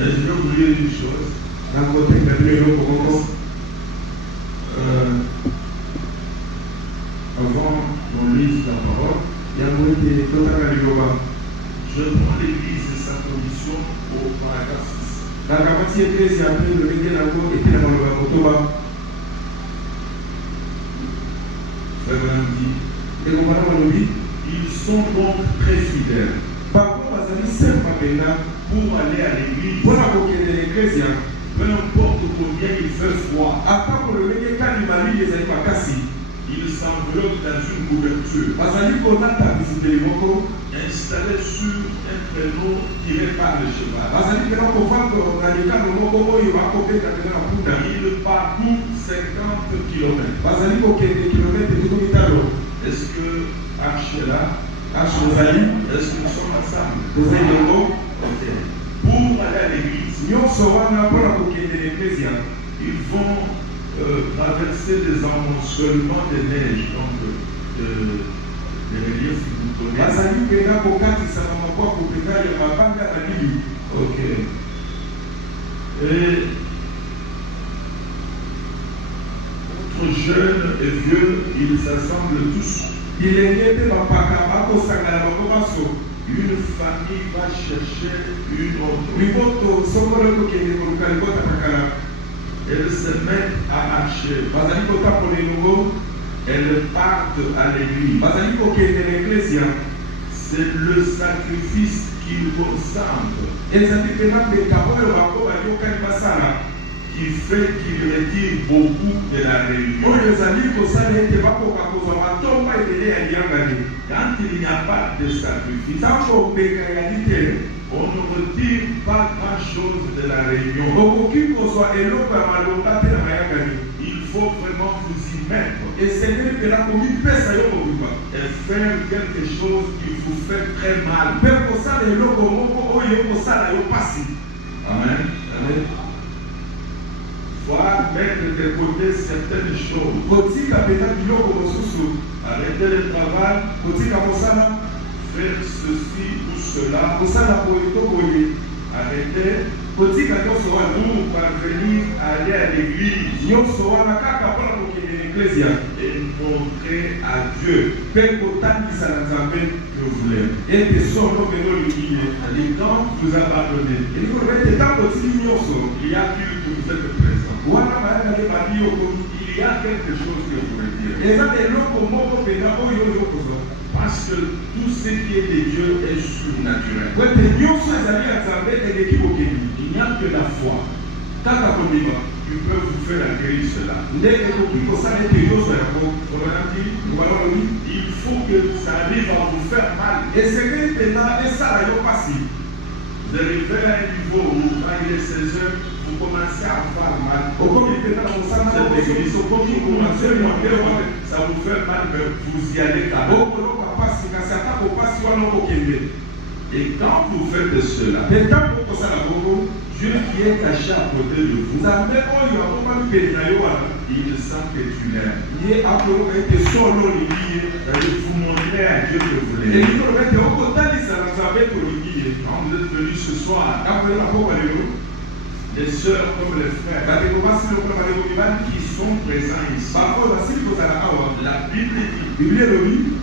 Mais je vais vous dire une chose. Avant qu'on lise la parole, je prends l'Église et sa condition au paragraphe 6. Frère dit, ils sont donc très fidèles pour aller à l'église, peu importe combien il fait froid, ils s'enveloppent dans une couverture installée sur un traîneau tiré par le cheval. Ils parcourent 50 km. Est-ce que Arche est là? Est-ce que nous sommes ensemble? Okay. Pour aller à l'église, ils vont traverser des amoncellements de neige, donc des reliefs que vous connaissez. Ok. Et entre jeunes et vieux, ils s'assemblent tous. Une famille va chercher une autre. Elles se mettent à marcher. Elles partent à l'église. C'est le sacrifice qu'ils consentent qui fait qu'ils retirent beaucoup de la réunion. Quand il n'y a pas de sacrifice, on ne retire pas grand-chose de la réunion. Il faut vraiment vous y mettre et faire quelque chose qui vous fait très mal. Amen. Amen. Voir mettre de côté certaines choses. Arrêter le travail, faire ceci ou cela. Arrêter pour parvenir à aller à l'église et montrer à Dieu que vous l'aimez. Et quand vous abandonnez, il y a Dieu que vous êtes présent. Il y a quelque chose que vous retirez. Parce que tout ce qui est de Dieu est surnaturel. Il n'y a que la foi qui peut vous faire accueillir cela. Il faut que ça arrive à vous faire mal. Vous arrivez à un niveau où quand il est 16 heures, vous commencez à avoir mal. Ça vous fait mal, mais vous y allez quand même. Et quand vous faites cela, Dieu qui est caché à côté de vous, il sent que tu l'aimes. Vous montrez à Dieu que vous l'aimez. Quand vous êtes venus ce soir, les sœurs comme les frères qui sont présents ici, la Bible dit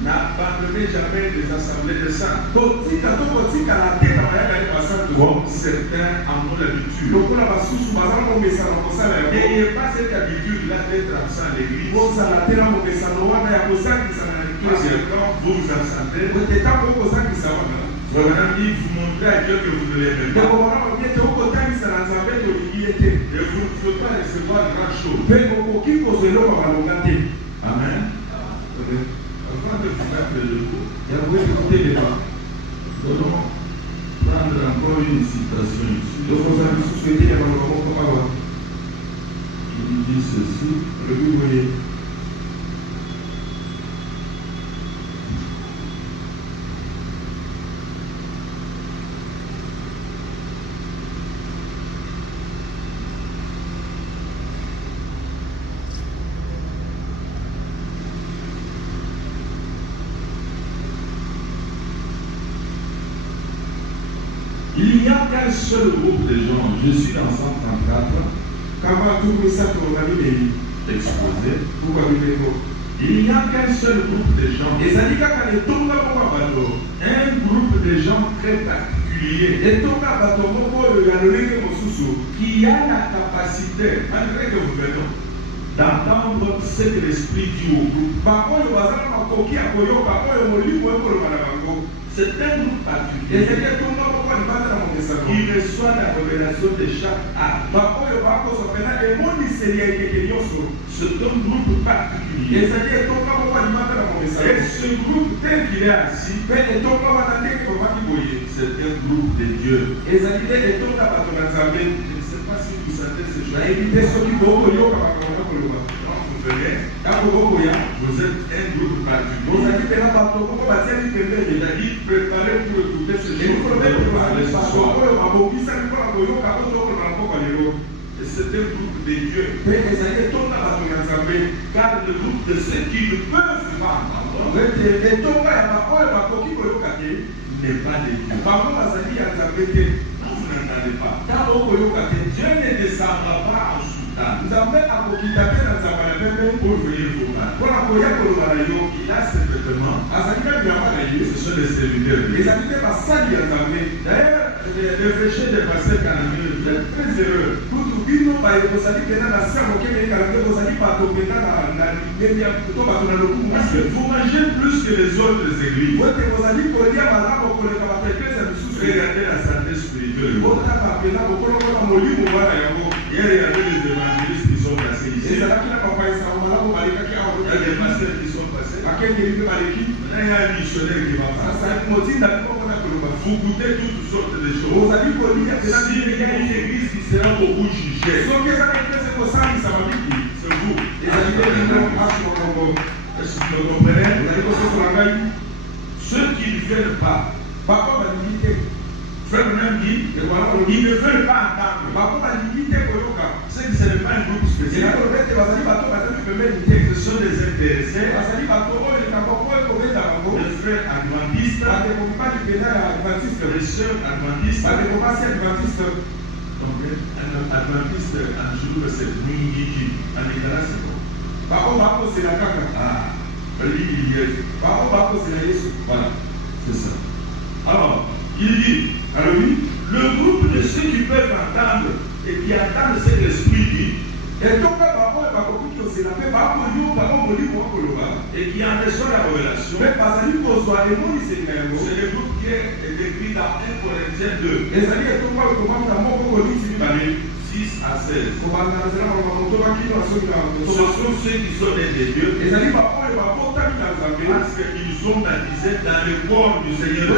n'abandonnez jamais les assemblées de saints comme certains en ont l'habitude. N'ayez pas cette habitude-là d'être absent à l'église. Parce que quand vous vous absentez, vous montrez à Dieu que vous ne l'aimez pas. Et vous ne pouvez pas recevoir grand-chose. Amen. Avant de vous mettre debout, nous allons prendre encore une citation ici. Il dit ceci. Il n'y a qu'un seul groupe de gens. Je suis dans 134. Exposé. Il n'y a qu'un seul groupe de gens. Un groupe de gens très particulier qui a la capacité, malgré que vous venez, d'entendre ce que l'Esprit dit au groupe. C'est un groupe particulier qui reçoit la révélation de chaque âme. C'est un groupe particulier. Et ce groupe, tel qu'il est assis, c'est un groupe de Dieu. Je ne sais pas si vous savez ce genre. Vous êtes un groupe particulier. C'est-à-dire préparez pour écouter ce genre. Et c'est un groupe de Dieu. Car le groupe de ceux qui ne peuvent pas entendre n'est pas de Dieu. Non, vous n'entendez pas. Dieu ne descendra pas en soutane pour venir vous battre. Il a ses vêtements. Ce sont les serviteurs. D'ailleurs, le péché de passer Canamé, vous êtes très heureux. Vous mangez plus que les autres églises. Regardez la santé spirituelle. Hier, il y avait des évangélistes qui sont passés ici. Il y a des pasteurs qui sont passés. Maintenant, il y a un missionnaire qui va passer. Vous goûtez toutes sortes de choses. S'il y a une église qui sera beaucoup jugée, c'est vous. Est-ce que vous me comprenez? Ceux qui ne viennent pas, frère même dit, ils ne veulent pas entendre. C'est que ce n'est pas un groupe spécial. Ce sont des intéressés. Les frères adventistes, les sœurs adventistes. Donc, un adventiste en jour, c'est Mwingiji. En Égala, c'est bon. Voilà, c'est ça. Alors, il dit, le groupe de ceux qui peuvent entendre et qui entendent ce que l'Esprit dit, et qui en reçoit la révélation, c'est le groupe qui est décrit dans 1 Corinthiens 2, 6 à 16. Ce sont ceux qui sont des dieux, parce qu'ils sont baptisés dans le corps du Seigneur.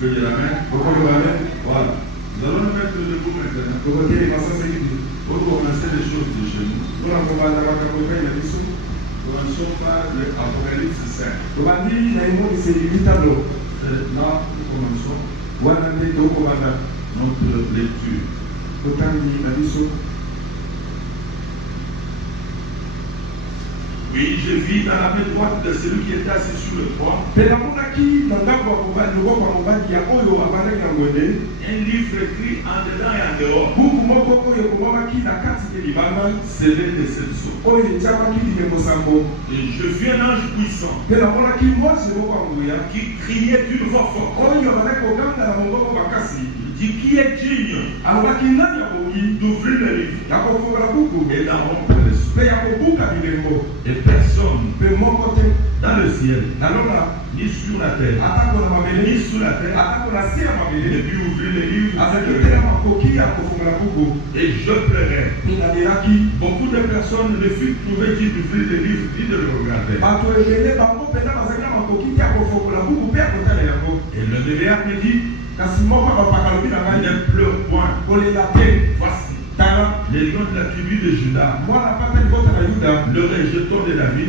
Soulevez la main. Voilà. Nous allons nous mettre debout maintenant. Pour commencer les choses de chez nous. Commençons par l'Apocalypse 5. Là, nous commençons notre lecture. Oui, je vis dans la main droite de celui qui est assis sur le trône un livre écrit en dedans et en dehors, scellé de 7 sceaux. Et je vis un ange puissant qui criait d'une voix forte. Il dit, qui est digne d'ouvrir le livre et d'en rompre les sceaux? Et personne dans le ciel, ni sur la terre, ni sous la terre, ne put ouvrir le livre. Et je pleurais. Beaucoup de personnes ne furent trouvées qui d'ouvrir le livre ni de le regarder. Et le vieillard me dit, ne pleure point. Voici les lions de la tribu de Juda, le rejeton de David,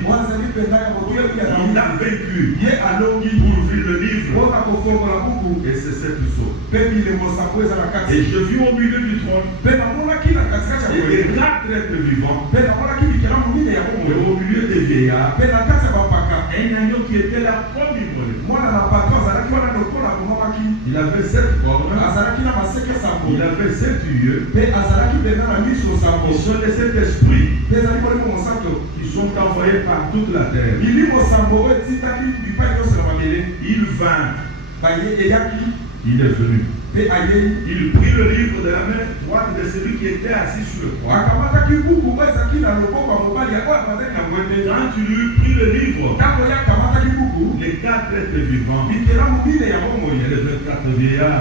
il a vaincu pour ouvrir le livre Et c'est cette saut. Et je vis au milieu du trône. Et des 4 êtres vivants. Et au milieu des vieillards. Un agneau qui était là comme immolé. Il avait 7 cornes. Il avait 7 yeux. Ils sont les 7 esprits qui sont envoyés par toute la terre. Il vint. Il est venu. Il prit le livre de la main droite de celui qui était assis sur le trône. Quand tu lui pris le livre, les 4 êtres vivants et les 24 vieillards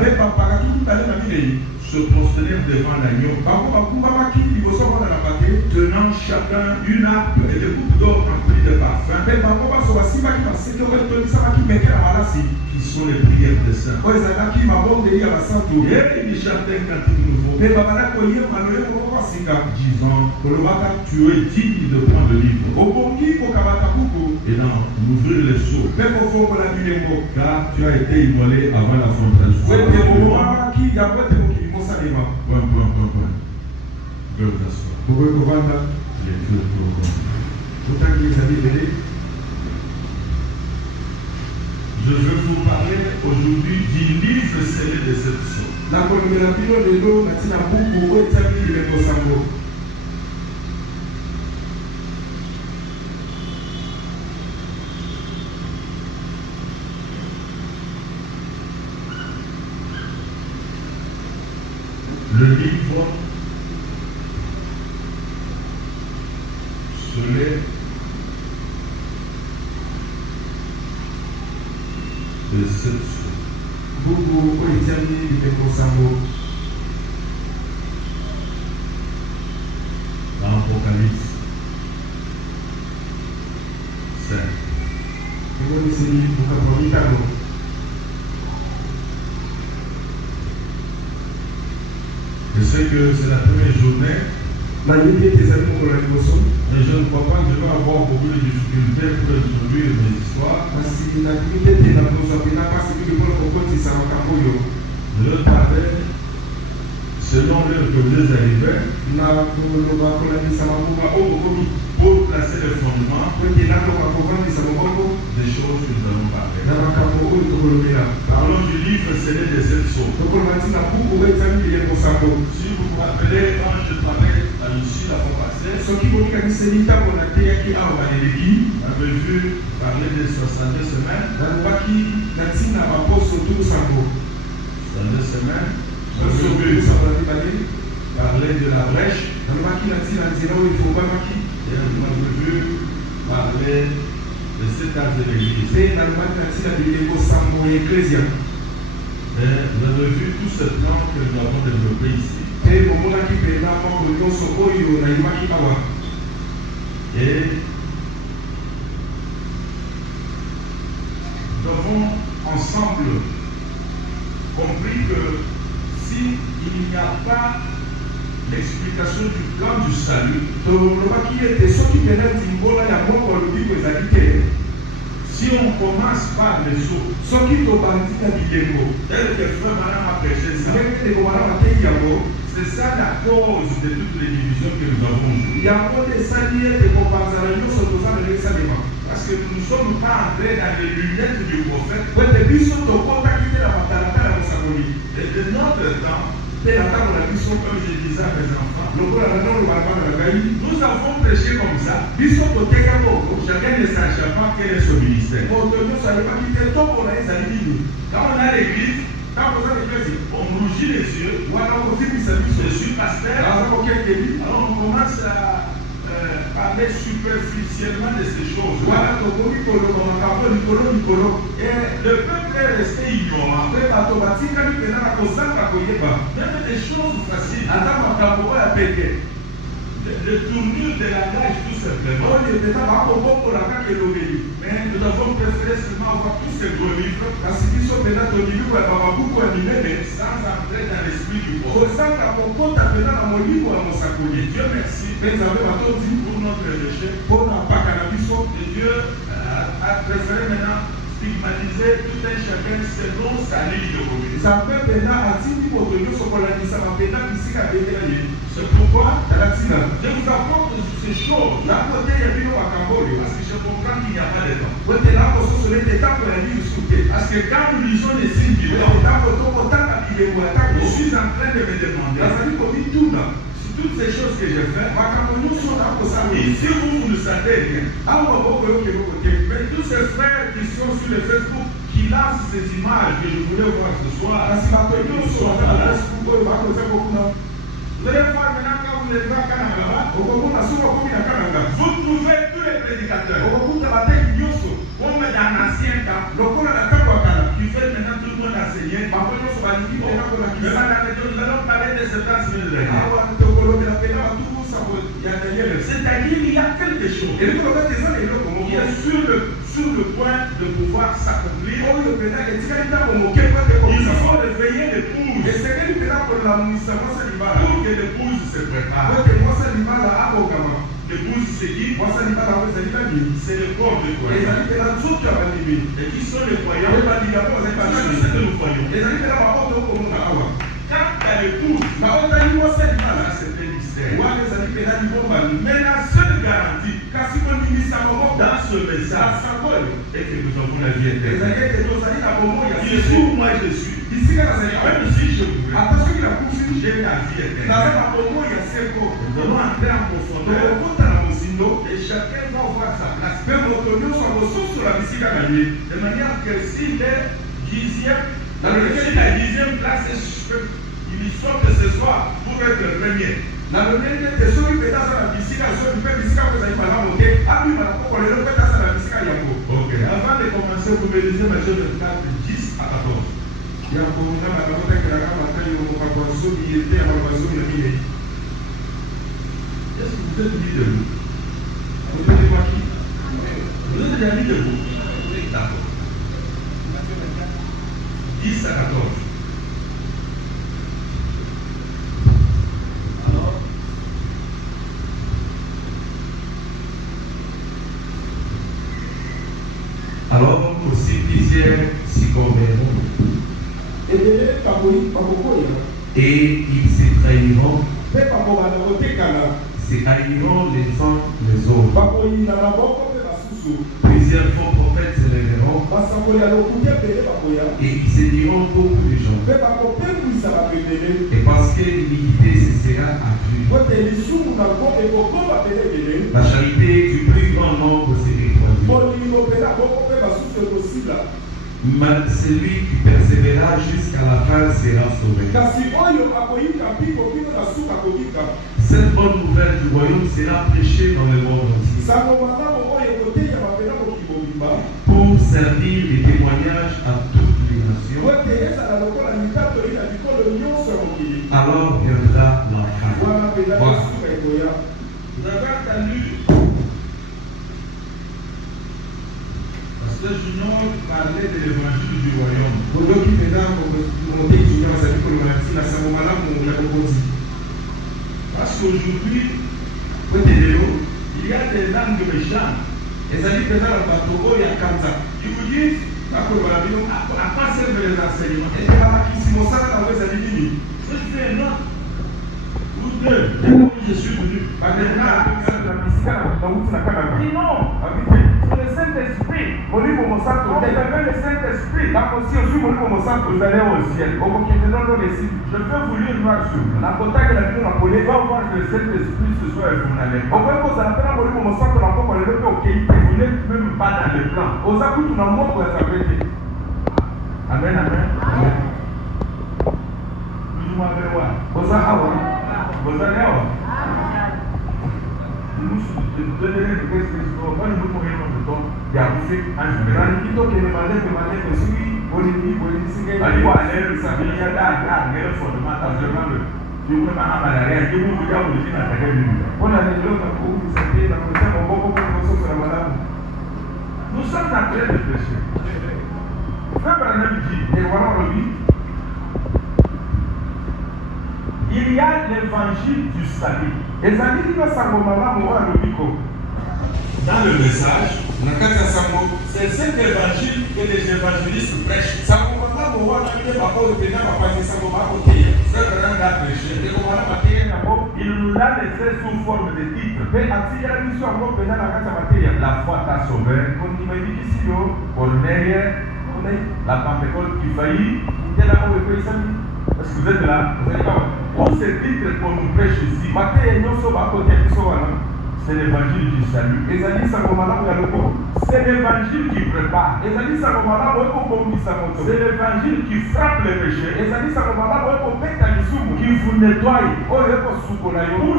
se prosternèrent devant l'agneau, tenant chacun une harpe et des coupes d'or remplies de parfums, qui sont les prières des saints. Et il chantait un cantique nouveau, disant, tu es digne de prendre le livre et d'ouvrir les sceaux, car tu as été immolé avant la fondation. Je veux vous parler aujourd'hui du livre scellé de cette sceau. Le livre scellé de cette sceau. Dans l'Apocalypse 5. Je sais que c'est la première journée. Et je ne crois pas que je vais avoir beaucoup de difficultés pour introduire mes histoires. Je leur parlais selon l'heure que vous êtes arrivés pour placer le fondement des choses que nous allons parler. Parlons du livre scellé de cette sceau. Si vous vous rappelez, quand je travaillais à Lucie la fois passée, on avait vu parler des 62 semaines. 62 semaines. On avait vu parler de la brèche. Et on avait vu parler de cet âge de l'église. Et vous avez vu tout ce plan que nous avons développé ici. Et nous avons ensemble compris que s'il n'y a pas l'explication du plan du salut, si on commence par les eaux, tel que Frère Madame a prêché ça, c'est ça la cause de toutes les divisions que nous avons aujourd'hui. Parce que nous ne sommes pas entrés dans les lunettes du prophète. Et de notre temps, comme je disais à mes enfants, nous avons prêché comme ça. Chacun ne sachant pas quel est son ministère. Quand on a l'église, on rougit les yeux. Je suis pasteur. Alors on commence à parler superficiellement de ces choses. Et le peuple est resté ignorant. Même des choses faciles. Le tournure de langage tout simplement. Mais nous avons préféré seulement avoir tous ces gros livres sans entrer dans l'esprit du prophète. Et Dieu merci pour notre recherche. Et Dieu a préféré maintenant stigmatiser tout un chacun selon sa ligne de conduite. C'est pourquoi je vous apporte ces choses. Parce que je comprends qu'il n'y a pas de temps. Parce que quand nous lisons les signes du temps, je suis en train de me demander si toutes ces choses que j'ai faites, et si vous ne savez rien, mais tous ces frères qui sont sur le Facebook, qui lancent ces images que je voulais voir ce soir, vous allez voir maintenant quand vous les voyez à Kananga, vous trouvez tous les prédicateurs, comme dans l'ancien temps, qui veulent maintenant tout le monde enseigner. Nous allons parler de cette place. C'est-à-dire qu'il y a quelque chose qui est sur le point de pouvoir s'accomplir. Il faut réveiller l'épouse pour que l'épouse se prépare. L'épouse, c'est qui? C'est le corps de croyants. Et qui sont les croyants? C'est que nous croyons. Quand à l'épouse, c'est un mystère. Mais la seule garantie dans ce message est que nous avons la vie éternelle. Ici où moi je suis, même si je voulais, j'ai la vie éternelle. Nous allons entrer en profondeur et chacun va voir sa place. De manière que s'il est 10e, dans le cas de la 10e place, il sort de ce soir pour être le premier. Avant de commencer, vous me lisez Matthieu 24, 10 à 14. Est-ce que vous êtes mis debout? Vous êtes mis qui? Vous êtes déjà mis debout? D'accord. 10 à 14. Alors aussi plusieurs s'y converront et ils se trahiront, se haïront les uns les autres. Plusieurs faux prophètes se lèveront et ils séduiront beaucoup de gens. Et parce que l'iniquité cessera à vue, la charité du plus grand nombre se refroidit. Mais celui qui persévérera jusqu'à la fin sera sauvé. Cette bonne nouvelle du royaume sera prêchée dans le monde entier pour servir de témoignage à toutes les nations. Alors viendra la fin. Voilà. Vous avez entendu Pasteur Junior parlait de l'évangile du royaume. Parce qu'aujourd'hui, il y a des langues méchantes. Ils vous disent à quoi servent les enseignements. Je fais un autre ou deux. Je suis venu. Dis non. Le Saint-Esprit. On avait le Saint-Esprit. Vous allez au ciel. Je peux vous lire noir sur blanc. Va voir que le Saint-Esprit ce soir vous n'allez pas. Vous n'êtes même pas dans le plan. Amen, amen. Vous allez voir. Nous donner des questions, quand nous pourrions notre temps, il y a un fait un jumelage. Il faut que les malais que celui, allez voir l'air, ça vient là, le fondement, dans le monde. Je vous demande à la réalité, je vous dis à vous dire à la on a des gens qui vous savez, dans le temps, on va beaucoup de la malade. Nous sommes en train de prêcher. Frère Branham dit, et voilà le dit, il y a l'évangile du salut. Dans le message, C'est cet évangile que les évangélistes prêchent. Il nous l'a laissé sous forme de titre. La foi t'a sauvé. La Pentecôte qui faillit. Est-ce que vous êtes là? Tous ces titres qu'on nous prêche ici, c'est l'évangile du salut. C'est l'évangile qui prépare. C'est l'évangile qui frappe les péchés. Qui vous nettoie pour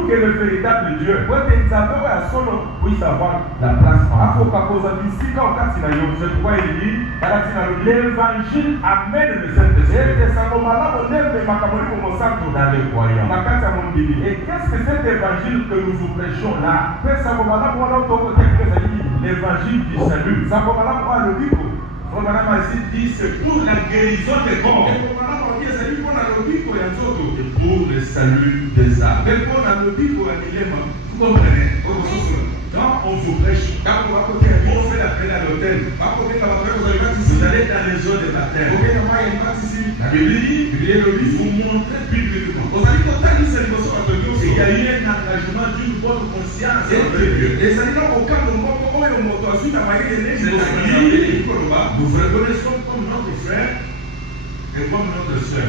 que le véritable Dieu puisse avoir la place en vous. C'est pourquoi il dit l'évangile amène le Saint-Esprit dans les croyants. Et qu'est-ce que cet évangile que nous vous prêchons là? L'évangile du salut. Madame Azid dit c'est pour la guérison des corps et pour le salut des âmes. Vous comprenez? Quand on vous prêche, on fait l'appel à l'autel. Vous allez dans les eaux de baptême. La Bible vous montrez bibliquement. Il y a eu un engagement d'une bonne conscience. Nous vous reconnaissons comme notre frère et comme notre soeur.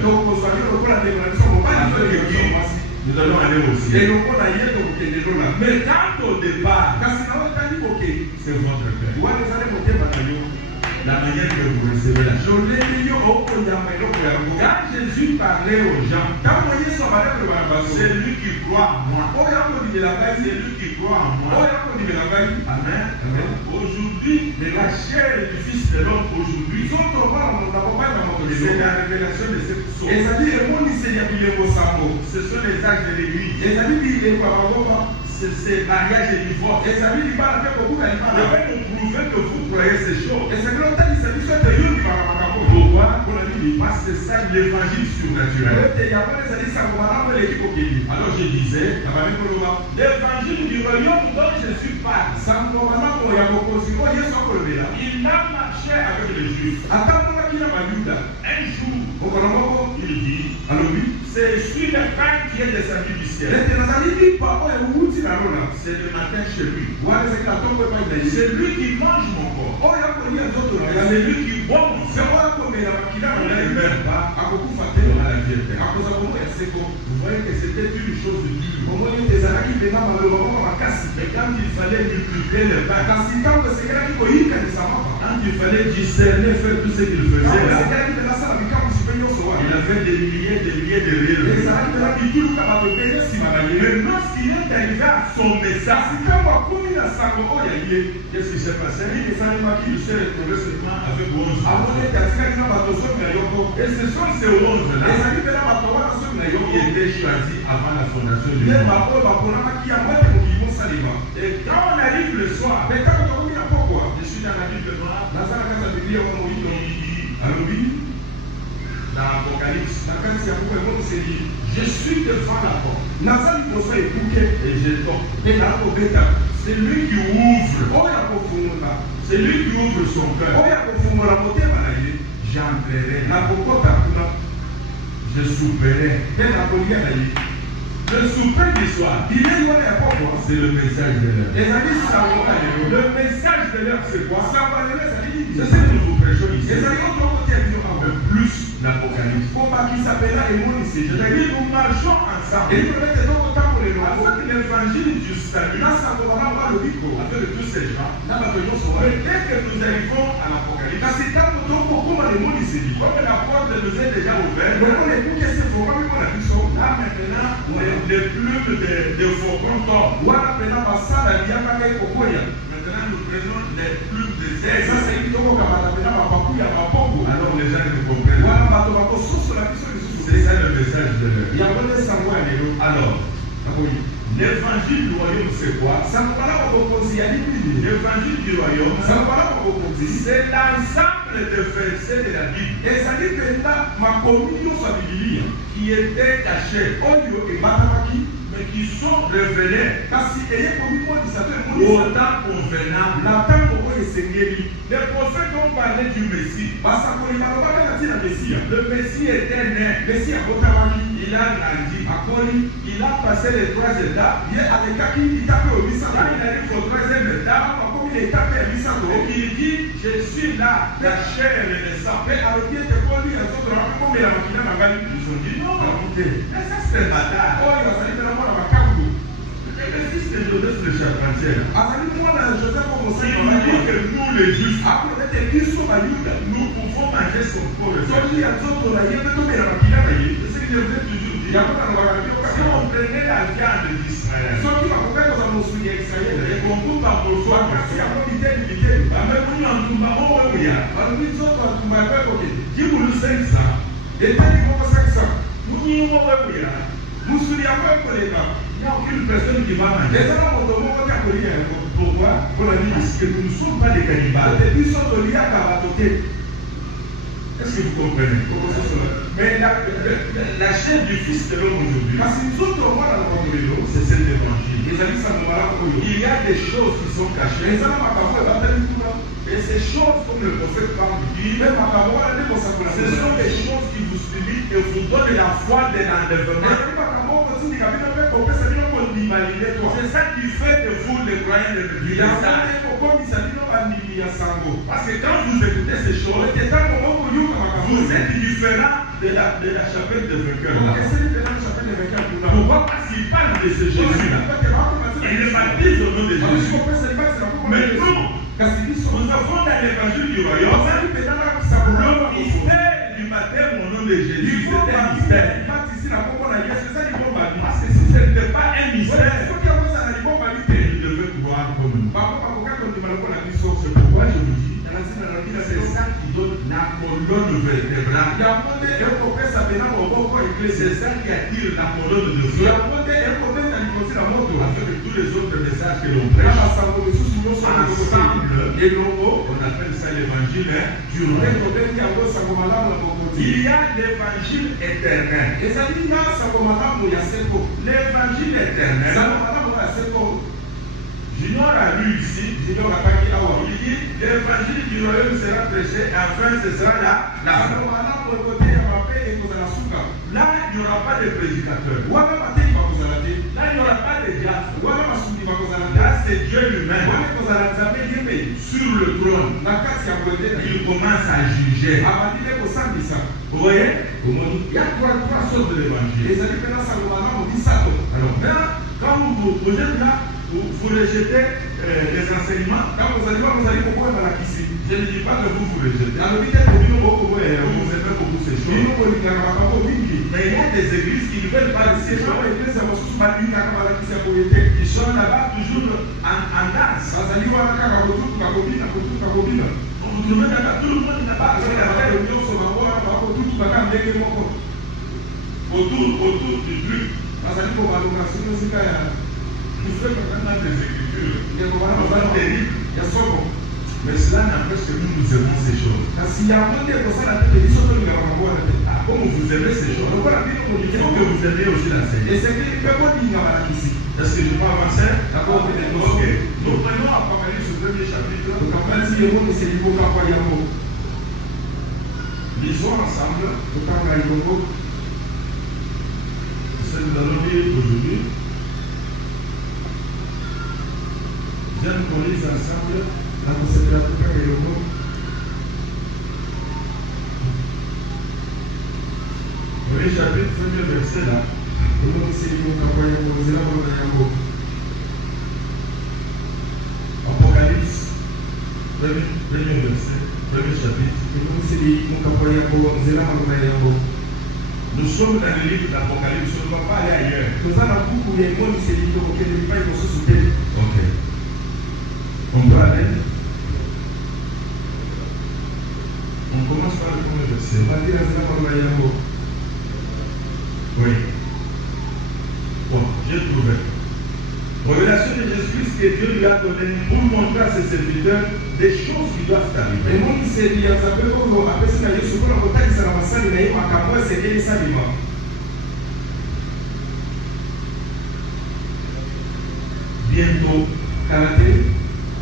Nous allons aller aussi. Mais quand au départ, c'est votre père. La manière que vous recevez la chose. Quand Jésus parlait aux gens, c'est lui qui croit en moi. C'est lui qui croit en moi. Amen. Aujourd'hui, la chair du Fils de l'homme, aujourd'hui, c'est la révélation de cette chose. Ce sont les actes de l'Église. C'est mariage et divorce. Je vais vous prouver que vous croyez ces choses. Pourquoi? Parce que c'est ça l'évangile surnaturel. Alors je disais, l'évangile du royaume dont Jésus parle, il a marché avec les Juifs. Un jour, il dit, c'est sur le pain qui est descendu du ciel. C'est le matin chez lui. C'est lui qui mange mon corps. C'est lui qui boit mon sang. On ne meurt pas. Vous voyez que c'était une chose dure. Mais quand il fallait multiplier le pain, quand il fallait discerner, faire tout ce qu'il faisait là, il avait des milliers de rires. Mais lorsqu'il est arrivé à son message, qu'est-ce qui s'est passé? Il s'est retrouvé seulement avec 11 ans. Et ce sont ces 11 là qui étaient choisis avant la fondation du monde. Et quand on arrive le soir, je suis dans la Bible noire, dans l'Apocalypse, je suis devant la porte et je toque. C'est lui qui ouvre. C'est lui qui ouvre son cœur. J'entrerai. Je souperai. Le souper du soir, c'est le message de l'heure. Le message de l'heure, c'est quoi? C'est ce que nous vous prêchons ici. Plus l'Apocalypse. C'est-à-dire nous marchons ensemble. Avec l'évangile du salut, avec tous ces gens, mais dès que nous arrivons à l'Apocalypse, comme la porte nous est déjà ouverte, là maintenant, les plumes de faucons tombent. Maintenant, nous prenons les plumes des ailes. Alors les gens nous comprennent. C'est ça le message de l'heure. Alors, l'évangile du royaume, c'est quoi? L'évangile du royaume, c'est l'ensemble de versets de la Bible qui étaient cachés, mais qui sont révélés au temps convenable Les prophètes ont parlé du Messie. Le Messie était né. Il a grandi. Il a passé les 3 étapes. Quand il arrive au 3e étape, et qu'il dit, je suis là, la chair et le sang. Ils ont dit, non, mais ça c'est un bâtard. Le fils de Joseph le charpentier. Il nous dit que nous les juifs, nous pouvons manger son corps. C'est ce que je vous ai toujours dit. Si on prenait la viande d'Israël, et qu'on coupe en morceaux, il n'y a aucune personne qui va manger. Pourquoi? Parce que nous ne sommes pas des cannibales. Est-ce que vous comprenez? Mais la chair du Fils de l'homme aujourd'hui, c'est cet évangile. Il y a des choses qui sont cachées. Et ces choses, comme le prophète parle, dit, ce sont des choses qui vous suivent et vous donnent la foi de l'enlèvement. C'est ça qui fait de vous les croyants de Dieu. Parce que quand vous écoutez ces choses, vous êtes différent de la chapelle de vainqueurs. Pourquoi? Parce qu'il parle de ce Jésus-là. Il le baptise au nom de Jésus. Mais nous avons dans l'évangile du royaume le mystère du baptême au nom de Jésus. C'est un mystère. Parce que si ce n'était pas un mystère, il devait croire comme nous. C'est pourquoi je vous dis, c'est ça qui donne la colonne vertébrale. C'est ça qui attire la colonne de feu. Afin que tous les autres messages que l'on prêche ensemble, on appelle ça l'évangile du royaume. Il y a l'évangile éternel. L'évangile éternel, Junior a lu ici, il dit l'évangile du royaume sera prêché, enfin ce sera là. Là, il n'y aura pas de prédicateur. Là, il n'y aura pas de diable. Là, c'est Dieu lui-même. Sur le trône, il commence à juger. Vous voyez? Il y a trois sortes de l'évangile. Alors, quand vous êtes là, vous rejetez les enseignements. Je ne dis pas que vous rejetez. Vous aimez beaucoup ces choses. Mais il y a des églises qui ne veulent pas ces choses. Ils sont là-bas toujours en danse. Vous trouvez là-bas, tout le monde n'a pas autour du truc. Nous faisons maintenant des écritures. Mais cela n'empêche que nous aimons ces choses. Comme vous aimez ces choses, il faut que vous aimez aussi l'enseigner. Est-ce que je peux avancer? D'accord. Ok. Nous prenons Apocalypse au 1er chapitre. Lisons ensemble. C'est ce que nous allons lire aujourd'hui. Viens qu'on lise ensemble. Premier chapitre, premier verset là. Apocalypse, premier verset, premier chapitre. Nous sommes dans le livre d'Apocalypse, on ne va pas aller ailleurs. Ok. On peut aller. On commence par le premier verset. Oui. Bon, j'ai trouvé. Révélation de Jésus-Christ que Dieu lui a donné pour montrer à ses serviteurs des choses qui doivent arriver. Bientôt,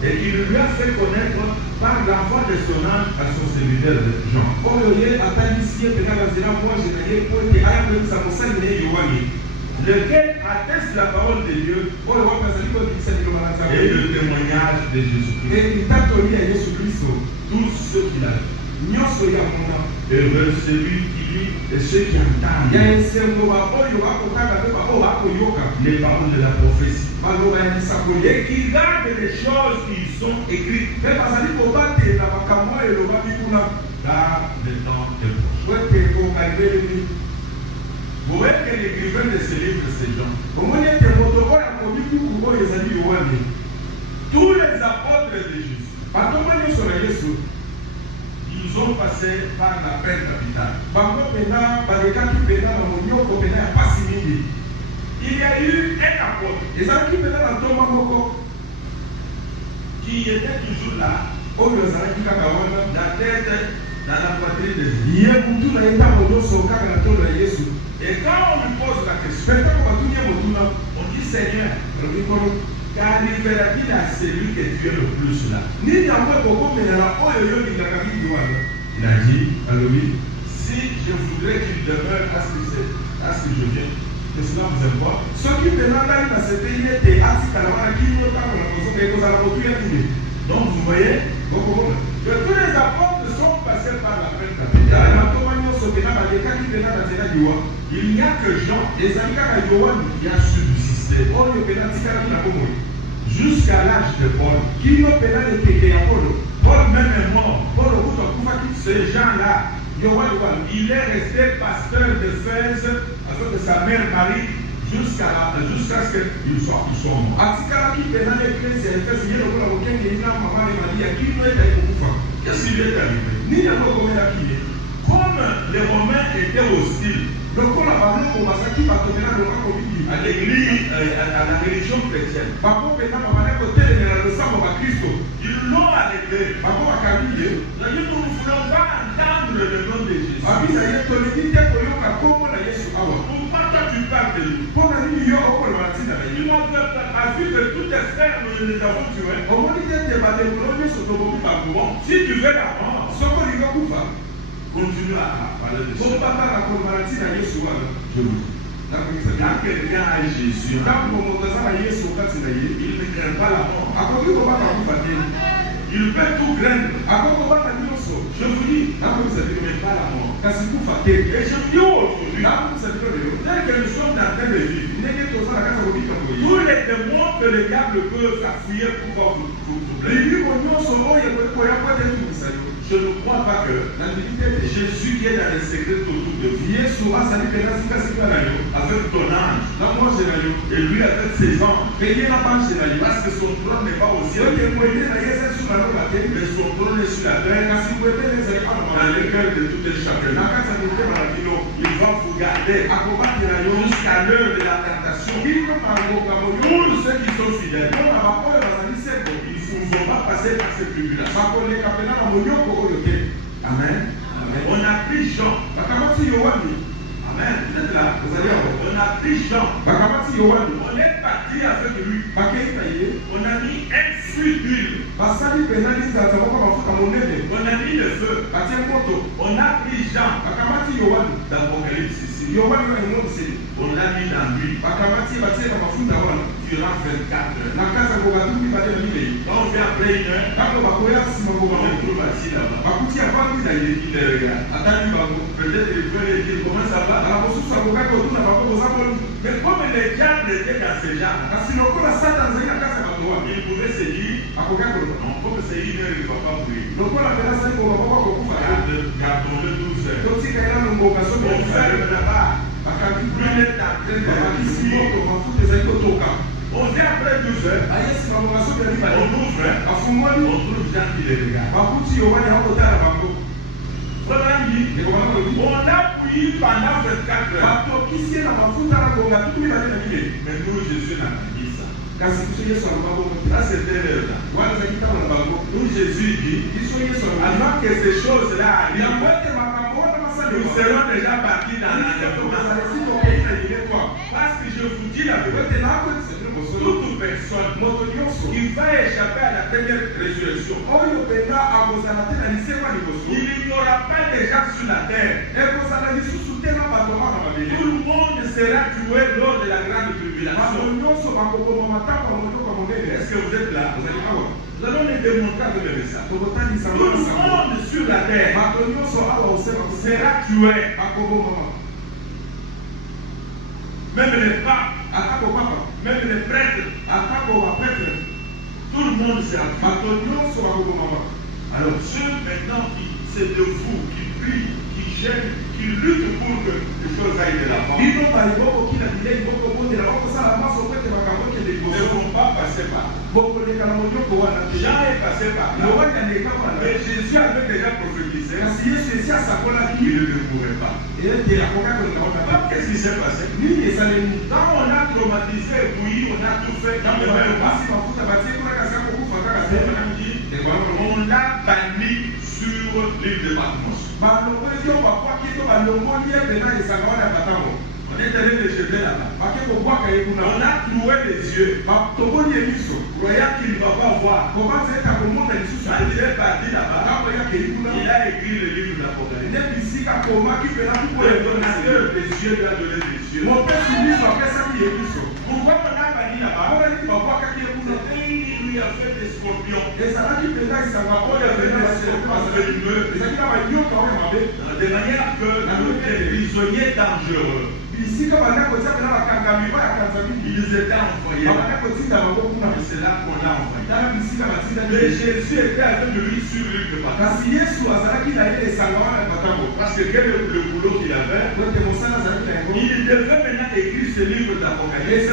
et Et il lui a fait connaître par l'envoi de son âme à son serviteur Jean. Lequel atteste la parole de Dieu et le témoignage de Jésus-Christ. Tous ceux qui l'ont. Heureux celui qui lit et ceux qui entendent les paroles de la prophétie et qui gardent les choses qui sont écrites car le temps est proche. Vous voyez que l'écrivain de ce livre, c'est Jean. Tous les apôtres de Jésus, ils ont passé par la peine capitale. Il y a eu un apôtre qui était toujours là, la tête dans la poitrine de Jésus. Et quand on lui pose la question, on dit Seigneur, qu'arrivera-t-il à celui que tu es le plus là? Il a dit, si je voudrais qu'il demeure à ce que je vienne, que cela vous importe. Donc vous voyez que tous les apôtres sont passés par la peine capitale. Il n'y a que Jean qui a subsisté jusqu'à l'âge de Paul. Paul même est mort. Ce Jean-là, il est resté pasteur d'Éphèse avec sa mère Marie jusqu'à ce qu'il soit mort. Qu'est-ce qui lui est arrivé? Comme les Romains étaient hostiles à l'église, à la religion chrétienne, ils l'ont arrêté. Nous ne voulons pas entendre le nom de Jésus. Pourquoi toi tu parles de lui? Tu n'as pas vu que tous tes frères, nous les avons tués. Si tu veux la mort, continue à parler de ça. Quand quelqu'un a Jésus, il ne craint pas la mort. Il peut tout craindre. Je vous dis, mais pas la mort. Et je vous dis aujourd'hui, tel que nous sommes en train de vivre, tous les démons que le diable peut s'affouiller pour vous blesser. Je ne crois pas que Jésus qui est dans les secrets autour de vous, avec ton ange, et lui avec ses anges, parce que son trône n'est pas au ciel, mais son trône est sur la terre, dans le cœur de tout un chacun. Il va vous garder jusqu'à l'heure de la tentation. Pour ceux qui sont fidèles, ils ne vont pas passer par cette tribulation. Amen. On a pris Jean. Amen. Vous êtes là. On a pris Jean. On est parti avec lui. On a mis un flux d'huile. On a mis le feu. On a pris Jean. D'Apocalypse ici. On l'a mis dans l'huile. Durant 24 heures. Quand on vient après une heure, on le trouve assis là-bas. Il les regarde. Peut-être il peut lui dire comment ça va. Mais comme les diables étaient dans ces gens, il pouvait se dire non, comme c'est une heure, il ne va pas briller. Gardons-le 12 heures. On ferme là-bas. Plus d'être en train de on vient après 12 heures, on ouvre, on trouve Jean qui les regarde. On a bouilli pendant 24 heures. Mais nous, Jésus n'a pas dit ça. À cette heure-là, nous, Jésus dit, avant que ces choses-là arrivent, nous serons déjà partis dans l'enlèvement. Parce que je vous dis la vérité, toute personne qui va échapper à la première résurrection. Il n'y aura pas de gens sur la terre. Tout le monde sera tué lors de la grande tribulation. Est-ce que vous êtes là? Nous allons les démontrer avec le message. Tout le monde sur la terre sera tué. Même les papes, même les prêtres, tout le monde sera tué. Alors ceux maintenant qui, c'est de vous, qui prient, qui gênent, qui luttent pour que les choses aillent de l'avant, ne vont pas passer par là. Jean est passé par là. Mais Jésus avait déjà prophétisé qu'il ne le mourrait pas. Qu'est-ce qui s'est passé? Quand on a traumatisé, oui, on a tout fait, on l'a banni sur l'île de Patmos. On est allé le jeter là-bas. On a cloué les yeux. Croyant qu'il ne va pas voir. Il est parti là-bas. Il a écrit le livre de l'Apocalypse. Le donateur des yeux lui a donné des yeux. Pourquoi on a banni là-bas? Il lui a fait des scorpions. De manière que nous des prisonniers dangereux. Ils étaient envoyés. C'est là qu'on l'a envoyé. Mais Jésus était avec lui sur l'île de Patmos. Parce que quel est le boulot qu'il avait? Il devait maintenant écrire ce livre d'Apocalypse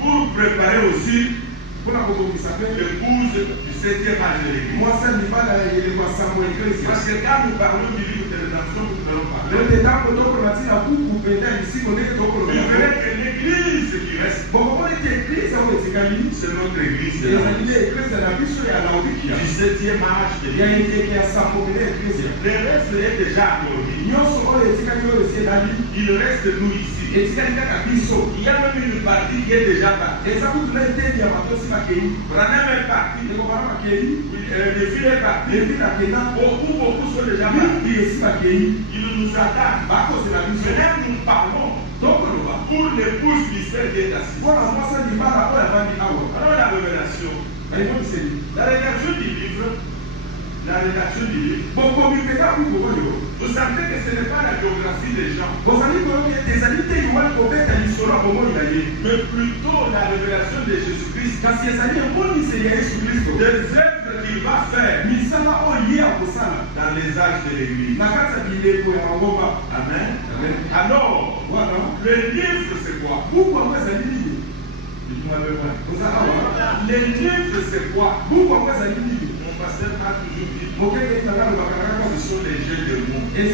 pour préparer aussi l'épouse du 7e âge de l'Église. Parce que quand nous parlons du livre de rédemption, nous allons parler. Vous verrez que l'Église qui reste, c'est notre Église du 7e âge de l'Église. Le reste est déjà adoré. Il reste nous ici. Il y a même une partie qui est déjà partie. Branham est parti. Les filles est parti. Beaucoup sont déjà partis. Ils nous attaquent. Maintenant nous parlons pour l'épouse mystère qui est assise. Alors la révélation. La rédaction du livre. Vous savez que ce n'est pas la biographie des gens, mais plutôt la révélation de Jésus-Christ, des œuvres qu'il va faire dans les âges de l'Église. Amen. Alors, le livre c'est quoi? Le livre c'est quoi? Mon pasteur a toujours dit ce sont les jeux de mots. Et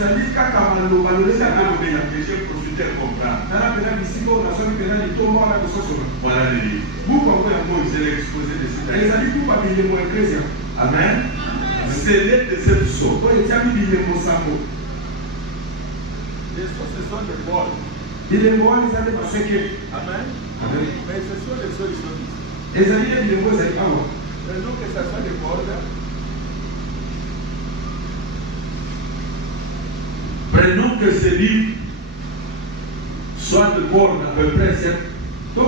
j'ai profité de comprendre. Voilà le livre. C'est l'exposé de cette année. Amen. C'est l'aide de cette sorte. Ce sont des bols. Amen. Mais ce sont des solutions. Donc que ça soit des cordes. Prenons que ce livre soit de cordes à peu près 7. C'est le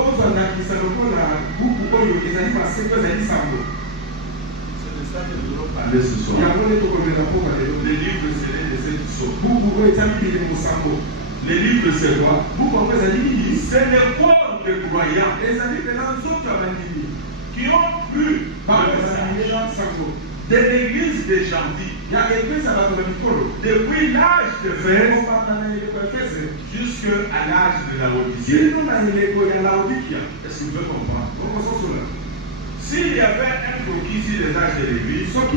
ça que nous allons parler ce soir. Les livres seraient de cette sorte. Les livres c'est quoi? C'est les corps des croyants qui ont pu de l'église de Janvier depuis l'âge de fer jusqu'à l'âge de la Odyssée. Est-ce que vous pouvez comprendre? S'il y avait un croquis sur les âges de l'église, vous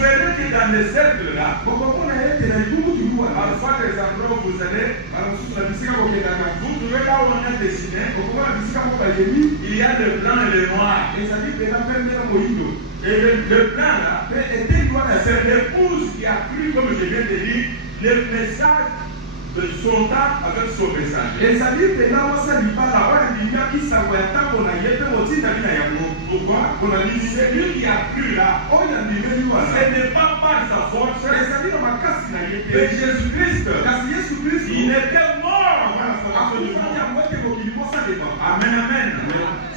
verrez que dans les cercles là, parfois les endroits où vous allez, vous trouvez là où on a dessiné, il y a le blanc et le noir. Et le blanc là, c'est l'épouse qui a cru, comme je viens de dire, le message de son temps avec son message. ezali mpena mosa libala oyo ebimaki sango ya ntango na ye mpe motindaki na yango. Pourquoi? Celui qui a cru là, oyo andimeli wana ce n'est pas par sa force, ezali na makasi na ye mais te, Jésus-Christ, kasi yesu kristo il était mort avant la fondation du akufaki monde. yango ete mokili mosalema. Amen, amen.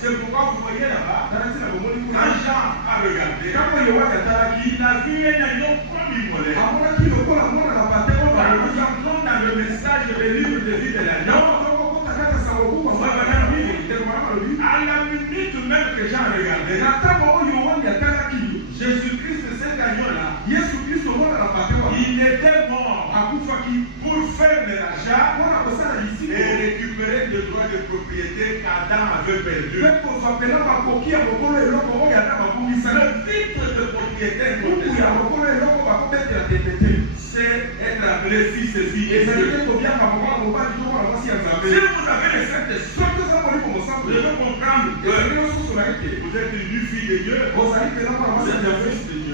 C'est pourquoi vous voyez là-bas, tala ntina bomoni quand kuna Jean a regardé, ntango yohane atalaki il a vu un agneau comme immolé. amonaki lokola mwana na bate Quand oyo nous entrons dans le message du livre de vie de l'agneau, okokota sango kuwa à la minute même que Jean regardait, na ntango oyo yohane atalaki Jésus-Christ, cet agneau-là, yesu kristo mwana na bate wana il était mort akufaki pour faire le rachat mpona kosala et lisiko récupérer le droit de propriété qu'Adam avait perdu. mpe kozwa mpena makoki ya mokolo eloko oyo ata babungisana Le titre de propriété kuku ya incontestable, mokolo eloko bakobetela tete te c'est être appelé fils et fille de ezali Dieu. te kobianga mokolo mobali to mwana mwasi ya nzambe Si vous avez le Saint-Esprit, soki oza moliko vous mosantu devez comprendre ezali que losusu na ete vous êtes une fille de Dieu. ozali mpena mwana mwasi ya nzambe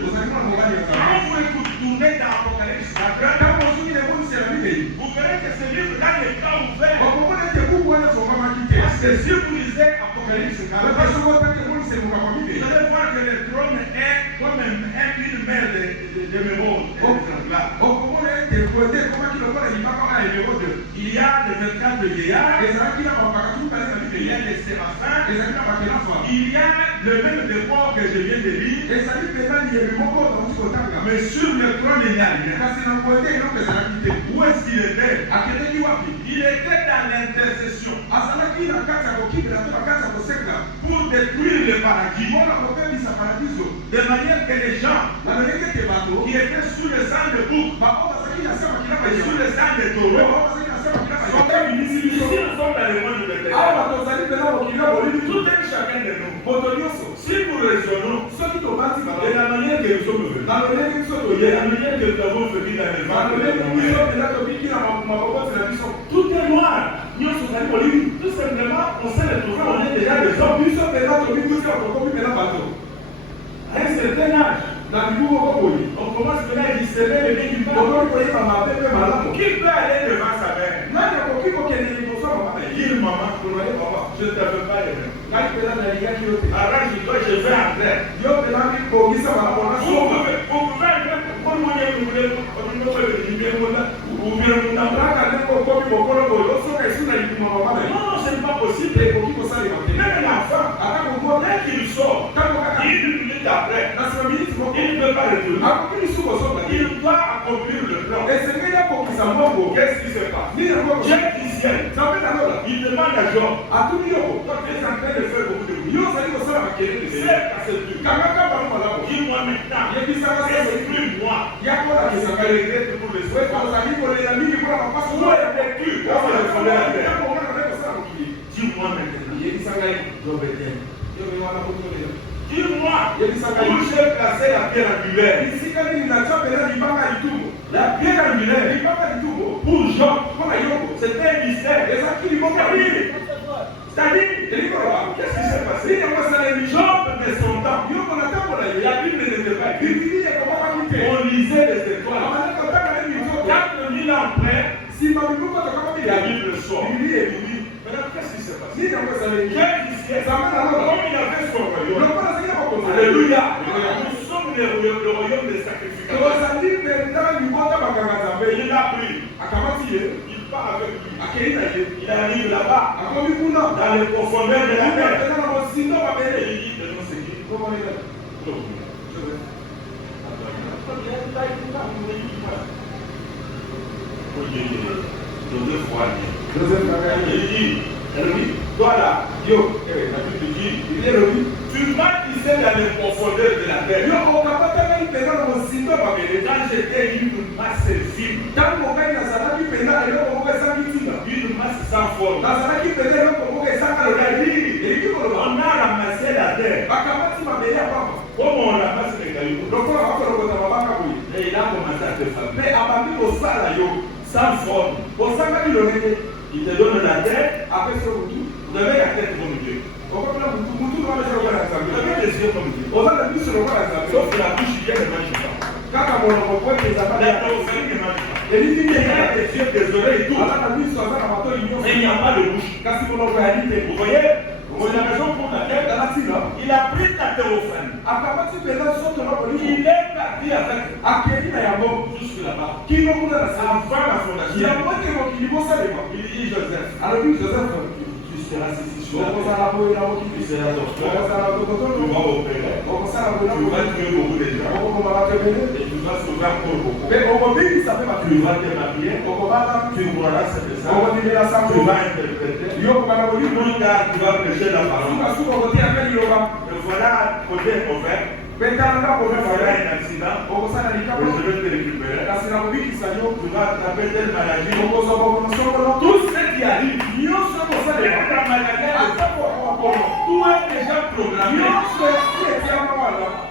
ozali mwana mobali ya nzambe. Quand vous retournez dans Apocalypse 4, ntango osuki na ebonisela minei vous verrez que ce livre-là n'est pas ouvert. bakomona ete kuku wana efongwamaki te Parce que si vous lisez Apocalypse 4, ata soki otaki eboniseli mokamwa vous minei allez voir que le trône est comme une mer de mémoire. okomona ete kote ekomaki lokola libaka wana emerode Il y a les 24 vieillards, ezalaki na bapaka tukali na il y a minei les séraphins, ezalaki na bakelafa il y a le même décor que je viens de lire, ezali mpena liyebi moko nauti kotanga mais sur le trône il n'y a rien. kasi na kote eloko ezalaki te Où est-ce qu'il était? akendeki wapi Il était dans l'intercession azalaki na kati ya kokimela to na kati ya kosenga pour détruire le paradis, mpona kopebisa paradiso de manière que les gens na lolenge ete bato qui étaient sous le sang de bouc bango bazalaki na se makila et sous le sang de bango taureau bazalaki na se makila sont réunis ici, nous sommes dans le monde de awa Bethléem. bato ozali mpena mokili bolili Tout un chacun de nous, moto nyonso si nous raisonnons soki tobati de bango la manière que nous sommes venus, na lolenge biso de toye la manière que nous avons fait dans le na ventre de lolenge nos biso mères, mpena tobiki na mabokoti na biso tout est noir. Nous sommes allés tout simplement, on s'est retrouvés, on est déjà des hommes. biso mpena tobikusi tokomi mpena bato À un certain âge, na bibu moko boye on commence maintenant à discerner le bien du mal. tokomi koyeba mabe mpe malamu Qui peut aller devant sa mère? nani akoki kokende liboso ya mama na ye Dis maman, toloye papa je ne t'avais pas aimé. ngai mpena nalingaki yo te Arrange-toi, je vais entrer. yo mpena bongisa malabona Vous pouvez entrer pour moi, vous voulez kaka ndenge okomi mokolo boye osoka esu na likuma mama na ye non, ce n'est pas possible. ekoki kosalema te Même l'enfant, ata kokoma dès qu'il sort, ntango kaka une minute après, na nsima miniti moko il ne peut pas retourner. akoki lisuku ozonga te Il doit accomplir le plan. esengeli akokisa mbongo Qu'est-ce qui se passe? nini yango J'ai dit ciel. nzambe nalola Il demande à Job, atuni yoko toi tu es en train de faire beaucoup de bruit. yo ozali kosala makelele C'est à ce truc. kangaka bango malamu Dis-moi maintenant, yebisaka sese exprime-moi. yakolakisaka Je regrette pour le we soir. ozali kolela mingi mpona mapasi Où est vécu? Comment le soleil a fait? kosala mokili Dis-moi maintenant. yebisa ngai jobeten yo me wana kotolela Dis-moi yebisa où ngai j'ai placé la pierre angulaire. esika nini natia mpena libanga litumbo La pierre angulaire libanga litumbo pour Job, mpona yoko c'était un mystère. ezalaki libongo ya nini C'est-à-dire, elikoloba qu'est-ce qui s'est passé? nini yango esalemi Job de son temps, yoko na ntango na ye la Bible n'était pas écrite. bibili ekomamaki te On lisait les étoiles. amanaka otanga na minzoto 4000 ans après, nsima bibuko tokamaki la Bible sort. bibili ebimi Maintenant, qu'est-ce qui s'est passé? nini yango esalemi Quel mystère? nzambe nalola Comme il avait son royaume. lokola azali na bokonzi Alléluia. Nous sommes le royaume des sacrificateurs. tozali mpena libota bakanga nzambe Il a pris. akamati ye Il part avec lui. akei na ye Il arrive là-bas, akomi kuna dans les profondeurs de la terre. mpena na mosindo Et mabele il dit, de nous c'est qui? komonela Joseph Wadi. joseph kaka Il dit, elobi toi là, yo la Bible dit, bibili elobi tu m'as tissé dans les profondeurs de la terre. yo okabatangai mpena na mosindo mabele Quand j'étais une masse vide, ntango ngai nazalaki mpena eloko moko ezangi ntina une masse sans forme, nazalaki mpena eloko moko ezanga eleki koloba on a ramassé la terre. bakamati mabele ya pamba Comme on ramasse les cailloux. lokola bakolokota mabanga boye Et il a commencé à te frapper. mpe abandi kosala yo Sans forme. osangaki lolenge Il te donne la tête. apesi yo mutu Vous avez la tête comme Dieu. okopela mutu nomapesa lokola ya Vous nzambe avez les yeux comme Dieu. oza na biso lokola ya nzambe Sauf que la bouche, il y a des manches. kaka monoko po ete ezaba La tête, il y a des manches. Il y a des yeux, des oreilles et tout. Mais il n'y a pas de bouche. Vous voyez? C'est la raison pour laquelle il a pris ta théophane. Il est parti avec jusque là-bas. Avant la fondation. Il dit Joseph. Tu seras ceci sur la terre. Tu seras docteur. Tu vas opérer. Tu vas tuer beaucoup de gens. Et tu vas sauver encore beaucoup. Tu vas te marier. Tu croiras ce que ça. Tu vas interpréter. Tu vas prêcher la parole. Et voilà, côté ouvert. Voilà un accident. Je vais te récupérer. Tu vas attraper telle maladie. Tout ce qui arrive, ta maladie, tout est déjà programmé.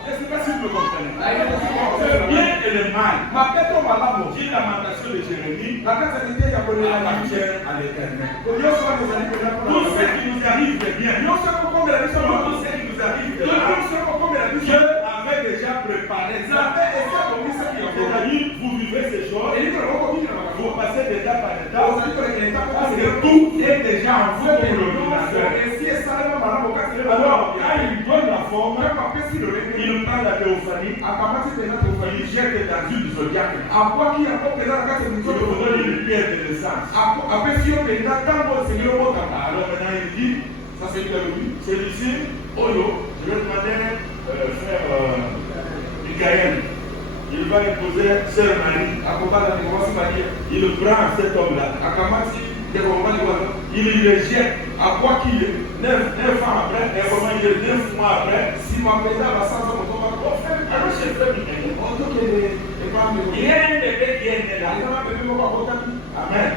Je ne sais pas si vous me comprenez. Le bien et le mal. Dit Lamentation de Jérémie appartient à l'Éternel. Tout ce qui nous arrive de bien, tout ce qui nous arrive de mal, Dieu avait déjà préparé ça. C'est-à-dire, vous vivez ces choses, vous passez d'étape en étape, parce que tout est déjà en vous pour l'ordinateur. Alors, quand il donne la forme, il prend la théophanie, il jette dans une zodiaque. Il vous donne une pierre de naissance. Alors maintenant, il dit, ça c'est celui-ci, Oyo, je vais demander frère Michael. Il va épouser sœur Marie. Il prend cet homme-là. Il le jette. À quoi qu'il est 9 ans après, et comment il est 9 mois après. Si ma pédale va sans alors c'est frère Michael. Il y a un bébé qui est né là. Amen.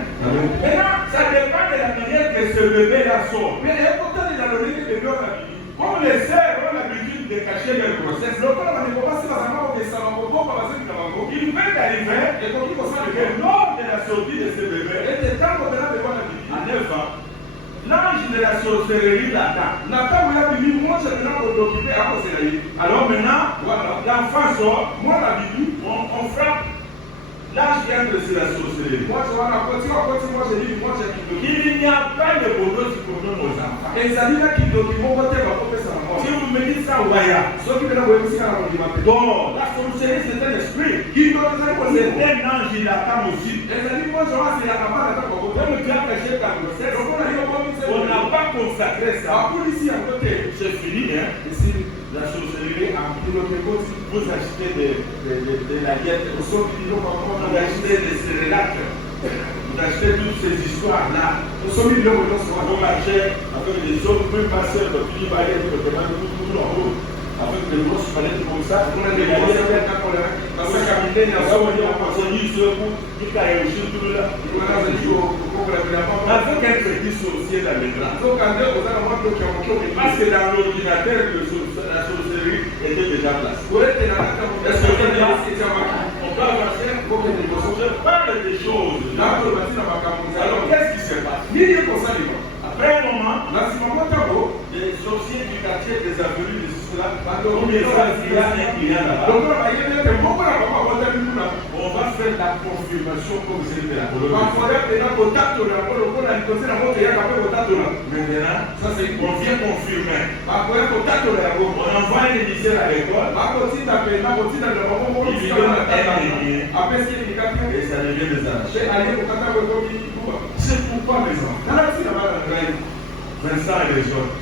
Maintenant, ça dépend de la manière que ce bébé-là sort. Comme les sœurs ont l'habitude de cacher leur grossesse, il peut arriver que lors de la sortie de ce bébé, à 9 ans, l'ange de la sorcellerie l'attend. Alors maintenant, l'enfant sort, on frappe. L'âge entre sur la sorcellerie. Il n'y a pas de bonheur qui pardonne aux enfants. Si vous me dites ça, Waya. Donc, la sorcellerie, c'est un esprit. C'est un ange, il attend aussi. Comme tu as caché ta grossesse, on n'a pas consacré ça. C'est fini, hein? La sorcellerie, vous achetez de la diète, vous achetez des céréales, vous achetez toutes ces histoires-là. Vous marchez avec des hommes, même ma soeur, qui va aller tout en haut, avec des grosses palettes comme ça. On a des dans sa capitaine, il y a un avec un petit sorcier là-dedans. Parce que dans l'ordinateur, la sorcellerie était déjà placée. Est-ce que on va marcher pour que je parle des choses. Alors qu'est-ce qui se passe? Après un moment, les sorciers du quartier des avenues de cela, on va faire la confirmation comme c'est de la Pologne. Maintenant, ça c'est on vient confirmer. On envoie un émissaire à l'école. Il lui donne un denier. Et ça devient des arraches. C'est pourquoi mes enfants. Vincent et les autres.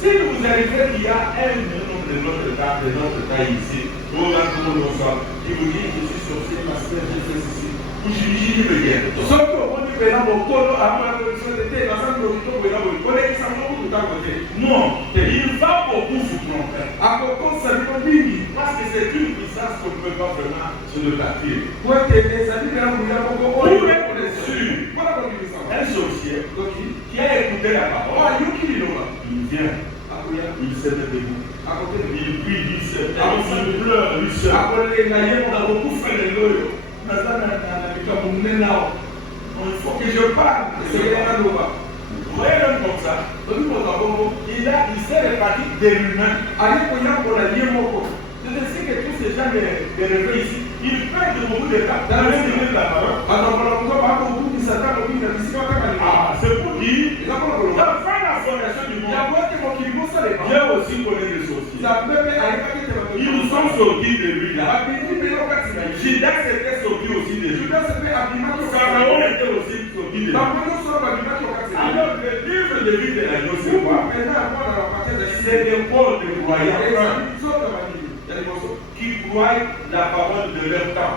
Si vous arrivez qu'il y a un nombre de notre taille ici, qui vous dit je suis sorcier parce que j'ai fait ceci, vous jugez le bien. Sauf qu'on dit que là, mon colo a pas de société, dans un producteur, vous connaissez ça beaucoup de côté. Non, il va beaucoup vous tromper. Parce que c'est une puissance qu'on ne peut pas vraiment se le bâtir. Pour être sûr, un sorcier qui a écouté la parole, il vient, il se met debout. Il prie, il pleure, il se on a beaucoup fait de l'eau. Il faut que je parle. Vous voyez l'homme comme ça, il s'est réparti des humains. Je sais que tous ces gens les réveillent ici, ils perdent beaucoup de temps dans le milieu de la parole. Ah, c'est pour dire, dans la fondation du monde, Dieu aussi connaît les sorciers. Ils sont sortis de lui là. Judas était sorti aussi de lui. Pharaon était aussi sorti de lui. Alors le livre de vie de l'agneau, c'est quoi? C'est le corps de croyants qui croient la parole de leur temps.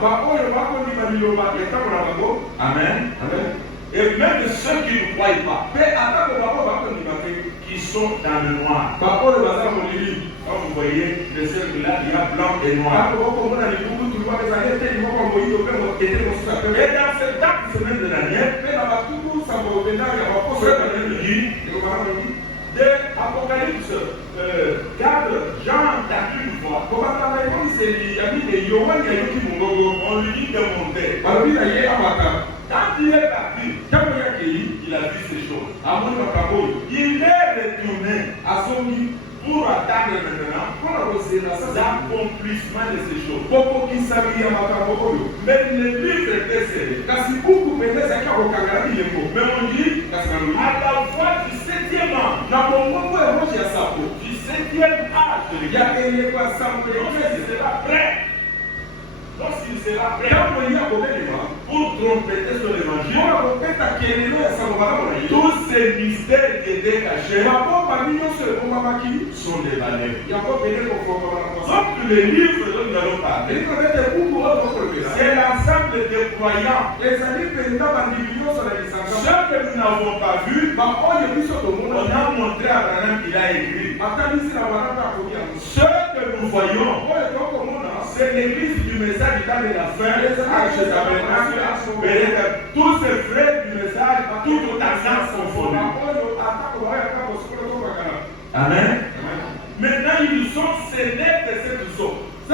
Amen. Et même ceux qui ne croient pas, qui sont dans le noir. Quand vous voyez le cercle là, il y a blanc et noir. Et dans cette semaine de l'année, de Apocalypse 4, Jean t'a une fois. On lui dit de monter. Quand il est parti, il a vu ces choses. Il est retourné à son lit pour attendre maintenant l'accomplissement de ces choses. Mais le livre était serré. Mais on dit, à la voix du 7e ange, du 7e âge, il sera prêt. Lorsqu'il sera prêt pour tromper sur l'évangile, tous ces mystères qui étaient cachés sont dévalés. Donc les livres dont nous allons parler, c'est l'ensemble des croyants. Ceux que nous n'avons pas vus, on a montré à Abraham qu'il a écrit. Ceux que nous voyons, c'est l'église du message de la fin. Tous ces frères du message, tout au temps confondus. Amen. Maintenant, ils sont scellés de cette sorte. Un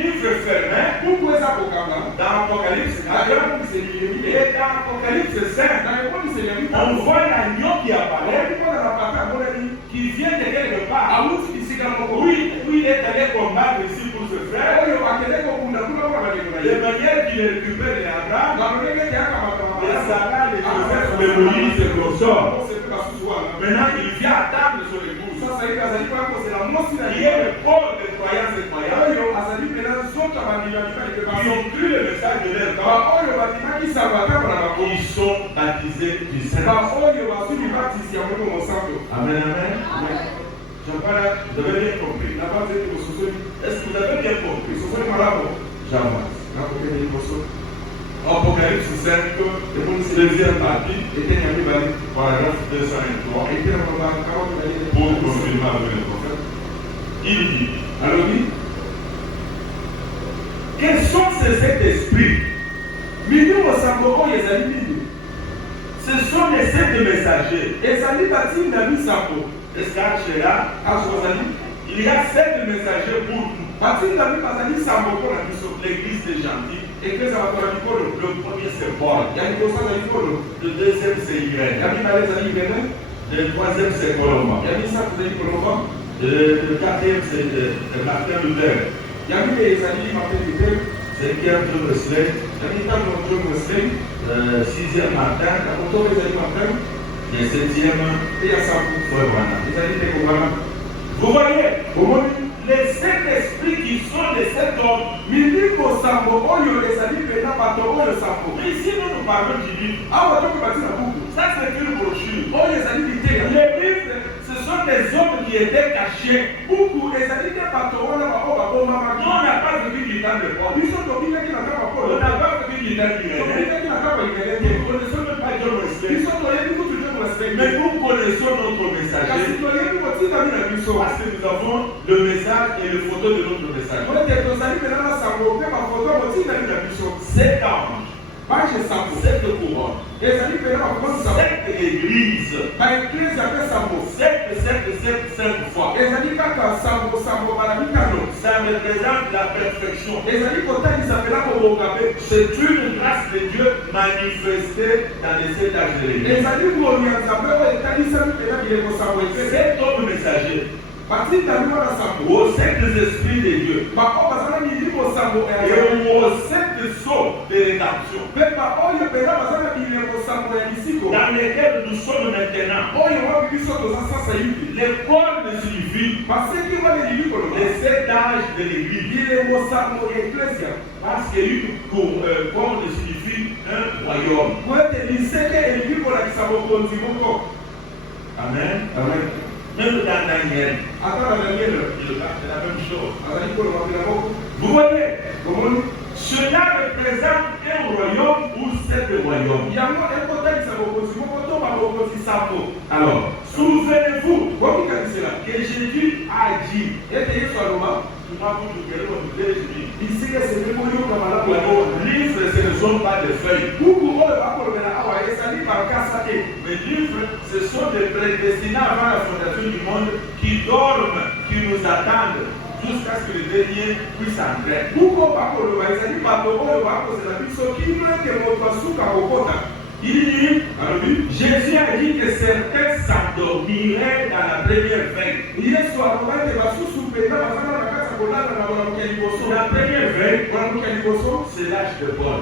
livre fermé dans Apocalypse 4 et dans Apocalypse 5, on voit l'agneau qui apparaît, qui vient de quelque part. Oui, il est allé combattre ici pour ce frère, de manière qu'il récupère les Abraham, les Sarah, les Joseph, les Moïse, les consorts. Maintenant, il vient attendre sur l'épouse. Il est le corps des croyants et croyants qui ont cru le message de leur temps. Ils sont baptisés du Saint-Esprit. Amen, amen. Vous avez bien compris. Est-ce que vous avez bien compris? Jamais. Apocalypse 5, deuxième partie, paragraphe 203, pour confirmer avec le prophète. Il dit, alors oui, quels sont ces sept esprits? Ce sont les sept messagers. Il y a sept messagers pour nous. L'église est gentille. Le premier c'est Paul. Le deuxième c'est Irène. Le troisième c'est Colomba. Le quatrième c'est Martin Luther. Cinquième John Wesley. Sixième Martin. Et septième Frère Branham. Vous voyez, les sept esprits qui sont les sept hommes. Ici nous parlons du livre. Ça c'est une brochure. Les livres, ce sont des hommes qui étaient cachés. Nous on n'a pas vécu du temps de Paul. On n'a pas vécu du temps d'Irène. Nous ne connaissons même pas John Wesley. Mais nous connaissons notre messager. Parce que nous avons le message et le photo de notre messager. C'est ange. Cette couronne. Cette église. 7 fois. Ça représente la perfection. C'est une grâce de Dieu manifestée dans les 7 âges de l'église. Cet homme messager, Au Saint-Esprit de Dieu. Et au Saint-Sceau de rédemption. Dans lesquels nous sommes maintenant. L'école ne signifie les 7 âges de l'Église. Parce que une corps signifie un royaume. Amen. Amen. Même dans Daniel, Daniel, c'est la même chose. Vous voyez, cela représente un royaume ou 7 royaumes. Alors, souvenez-vous que Jésus a dit, livres, ce ne sont pas des feuilles. Les livres, ce sont des prédestinés avant la fondation du monde qui dorment, qui nous attendent jusqu'à ce que le dernier puisse entrer. Il dit, Jésus a dit que certains s'endormiraient dans la première veille. La première veille, c'est l'âge de Paul.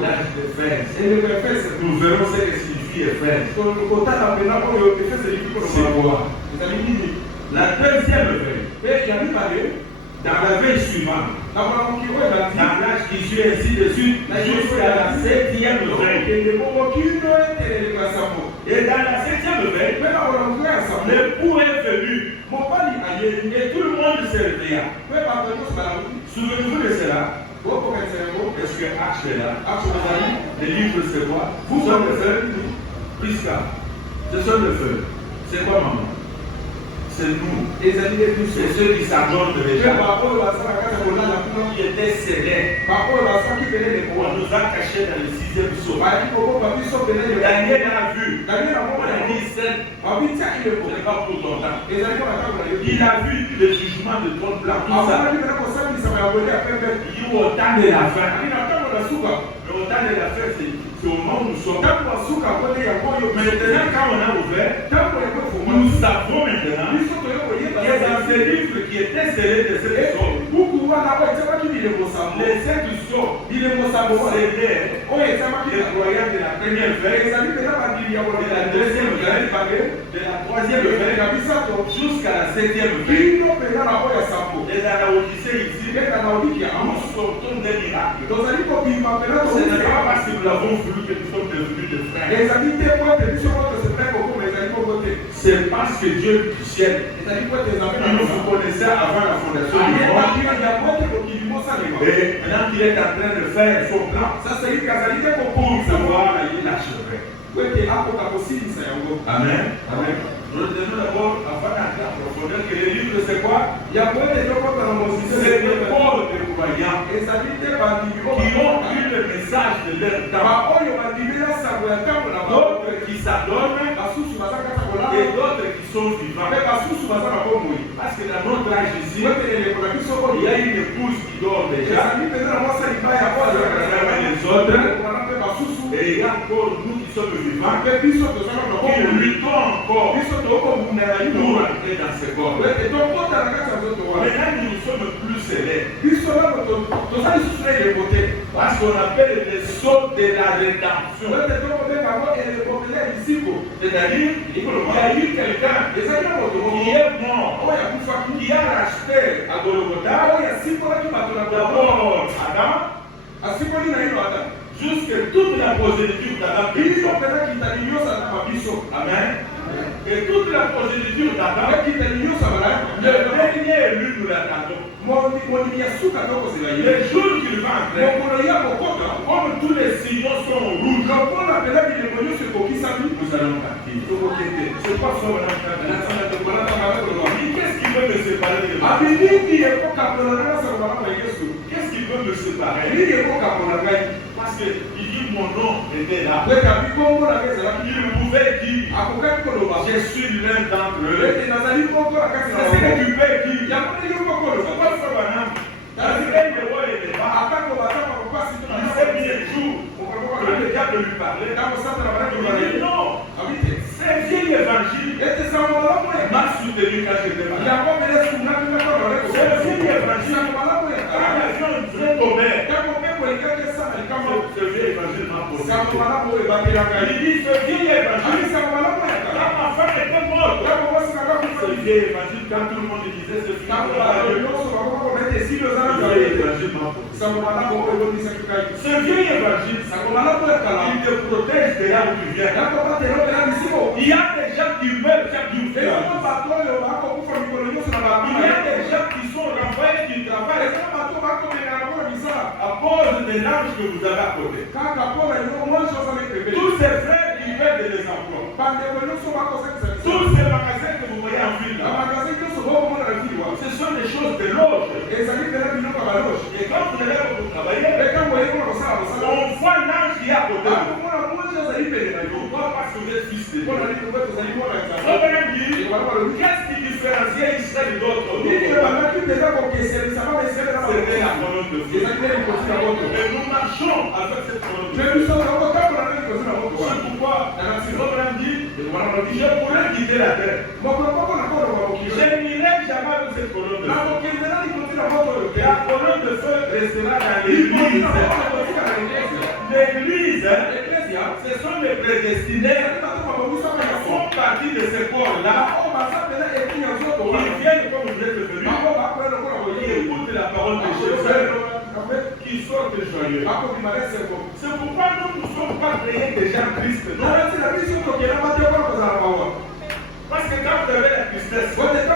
L'âge de Éphèse. Nous verrons ce que signifie Éphèse. C'est quoi? La deuxième veille. Dans la veille suivante, dans l'âge qui suit ainsi de suite, jusqu'à la 7e veille. Et dans la 7e veille, l'époux est venu. Et tout le monde se réveilla. Souvenez-vous de cela. Est-ce que H est là? Les livres, c'est quoi? Vous sommes le feu? Prisca. Ce sont le feu. C'est quoi, maman? C'est nous. C'est ceux qui s'adorent déjà. Qui étaient célèbres. On nous a cachés dans le 6e psaume. Daniel a vu. On a dit c'est pas pour longtemps. Il a vu le jugement de ton blanc. Tout ça. Il y a autant de la fin. Mais autant de la fin, c'est au moment où nous sommes. Maintenant, quand on a ouvert, nous savons maintenant. Il y a dans ces livres qui étaient scellés de cette sorte. Les 7 sorts, les croyants de la première veille, de la deuxième veille, de la troisième veille, jusqu'à la 7e veille. Et dans la Odyssée ici, nous sortons des miracles. Ce n'est pas parce que nous l'avons voulu que nous sommes devenus des frères. C'est parce que Dieu du ciel, nous vous connaissez avant la fondation du monde. Et maintenant qu'il est en train de faire son plan, pour savoir l'achever. Amen. Amen. Nous disons d'abord, avant d'entrer en profondeur, que les livres, c'est quoi? C'est des corps de croyants qui ont eu le message de leur temps. D'autres qui s'adorment et d'autres qui sont vivants. Parce que dans notre âge ici, il y a une épouse qui dort déjà. Les autres, et il y a encore nous qui sommes vivants, qui luttons encore pour entrer dans ce corps. Maintenant, nous sommes plus célèbres. Parce qu'on appelle les sauts de la rédemption. C'est-à-dire, il y a eu quelqu'un qui est mort, qui a racheté à Golgotha d'abord Adam, jusque toute la progéniture d'Adam. Amen. Et toute la progéniture d'Adam, le dernier élu, nous l'attendons. Les jours qu'il va entrer, comme tous les signaux sont rouges, nous allons partir. C'est pas ça, qu'est-ce qui veut me séparer de moi? Qu'est-ce qui veut me séparer? Parce qu'il dit mon nom était là. Il pouvait dire, je suis l'un d'entre eux. C'est ce que tu peux dire. Il sait bien le jour que le diable lui parlait. Il dit non, c'est vieil évangile m'a soutenu Il dit ce vieil évangile, quand ma femme était morte, ce vieil évangile, quand tout le monde disait ce vieil évangile, il te protège de là où tu viens. Il y a des gens qui meurent chaque jour. Il y a des gens qui sont renvoyés du travail à cause des âges que vous avez à côté. Tous ces frères qui perdent des emplois. Tous ces magasins que vous voyez en ville, ce sont des choses de loge. Et quand vous allez vous travailler, on voit l'ange qui est à côté. Pourquoi? Parce que vous êtes fils de Dieu. Qu'est-ce qui différencie Israël d'autres? C'était la colonne de feu. Et nous marchons avec cette colonne de feu. C'est pourquoi Abraham dit, je pourrais quitter la terre. Je n'irai jamais avec cette colonne de feu. La colonne de feu restera dans l'église. L'église, ce sont les prédestinés qui font partie de ce corps-là, qui viennent comme vous êtes venus, qui écoutent la parole de Jésus, qui sortent joyeux. C'est pourquoi nous ne sommes pas créés des gens tristes. Parce que quand vous avez la tristesse, vous devez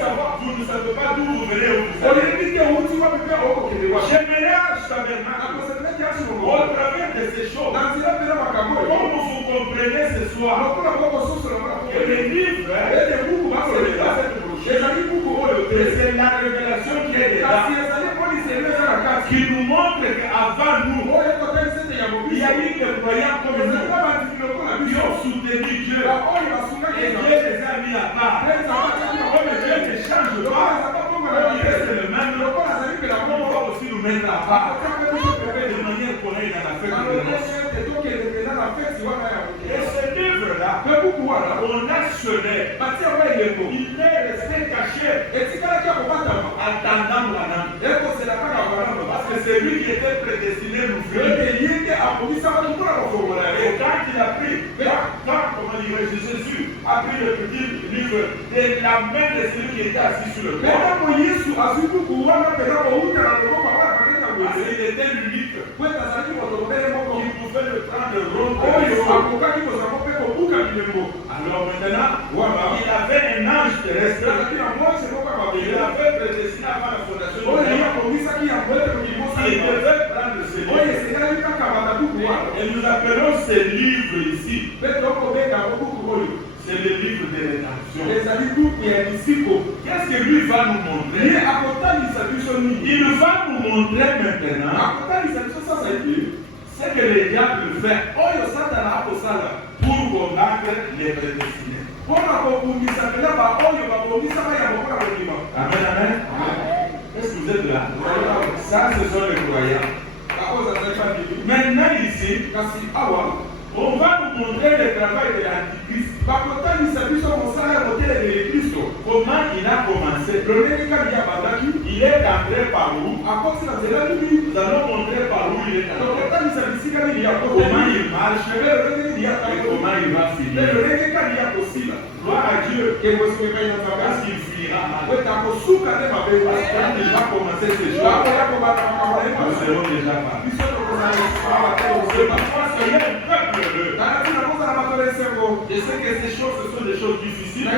savoir, vous ne savez pas d'où vous venez ou vous allez. J'aimerais un tabernacle au travers de ces choses. Comme vous comprenez ce soir, que les livres, c'est la révélation qui est là, qui nous montre qu'avant nous, il y a eu des croyants comme nous qui ont soutenu Dieu. Et Dieu les a mis à part. Comme Dieu ne change pas, il reste le même. On va aussi nous mettre à part. De manière qu'on est dans la fête de noces. Et ce livre-là, on a sonné. Il est resté caché. Attendant la langue. Parce que c'est lui qui était prédestiné à nous faire. Et quand il a pris, comment dirais-je, Jésus a pris le petit livre de la main de celui qui était assis sur le trône. Parce qu'il était l'unique qui pouvait le prendre rond. Alors maintenant, il avait un ange terrestre. Il avait prédestiné avant la fondation de il devait prendre ce livre. Et nous appelons ce livre ici. C'est le livre de rédemption. Qu'est-ce que lui va nous montrer? Il va nous montrer maintenant ce que le diable fait pour combattre les prédestinés. Amen, amen. Est-ce que vous êtes là? Ça, ce sont les croyants. Maintenant ici, on va nous montrer le travail de l'Antichrist. Comment il a commencé. Il est entré par où? Nous allons montrer par où il est entré. Comment il marche et comment il va finir. Gloire à Dieu. Parce qu'il finira mal. Quand il va commencer ces choses, nous serons déjà partis. C'est pourquoi il y a un peuple heureux. Je sais que ces choses, ce sont des choses difficiles.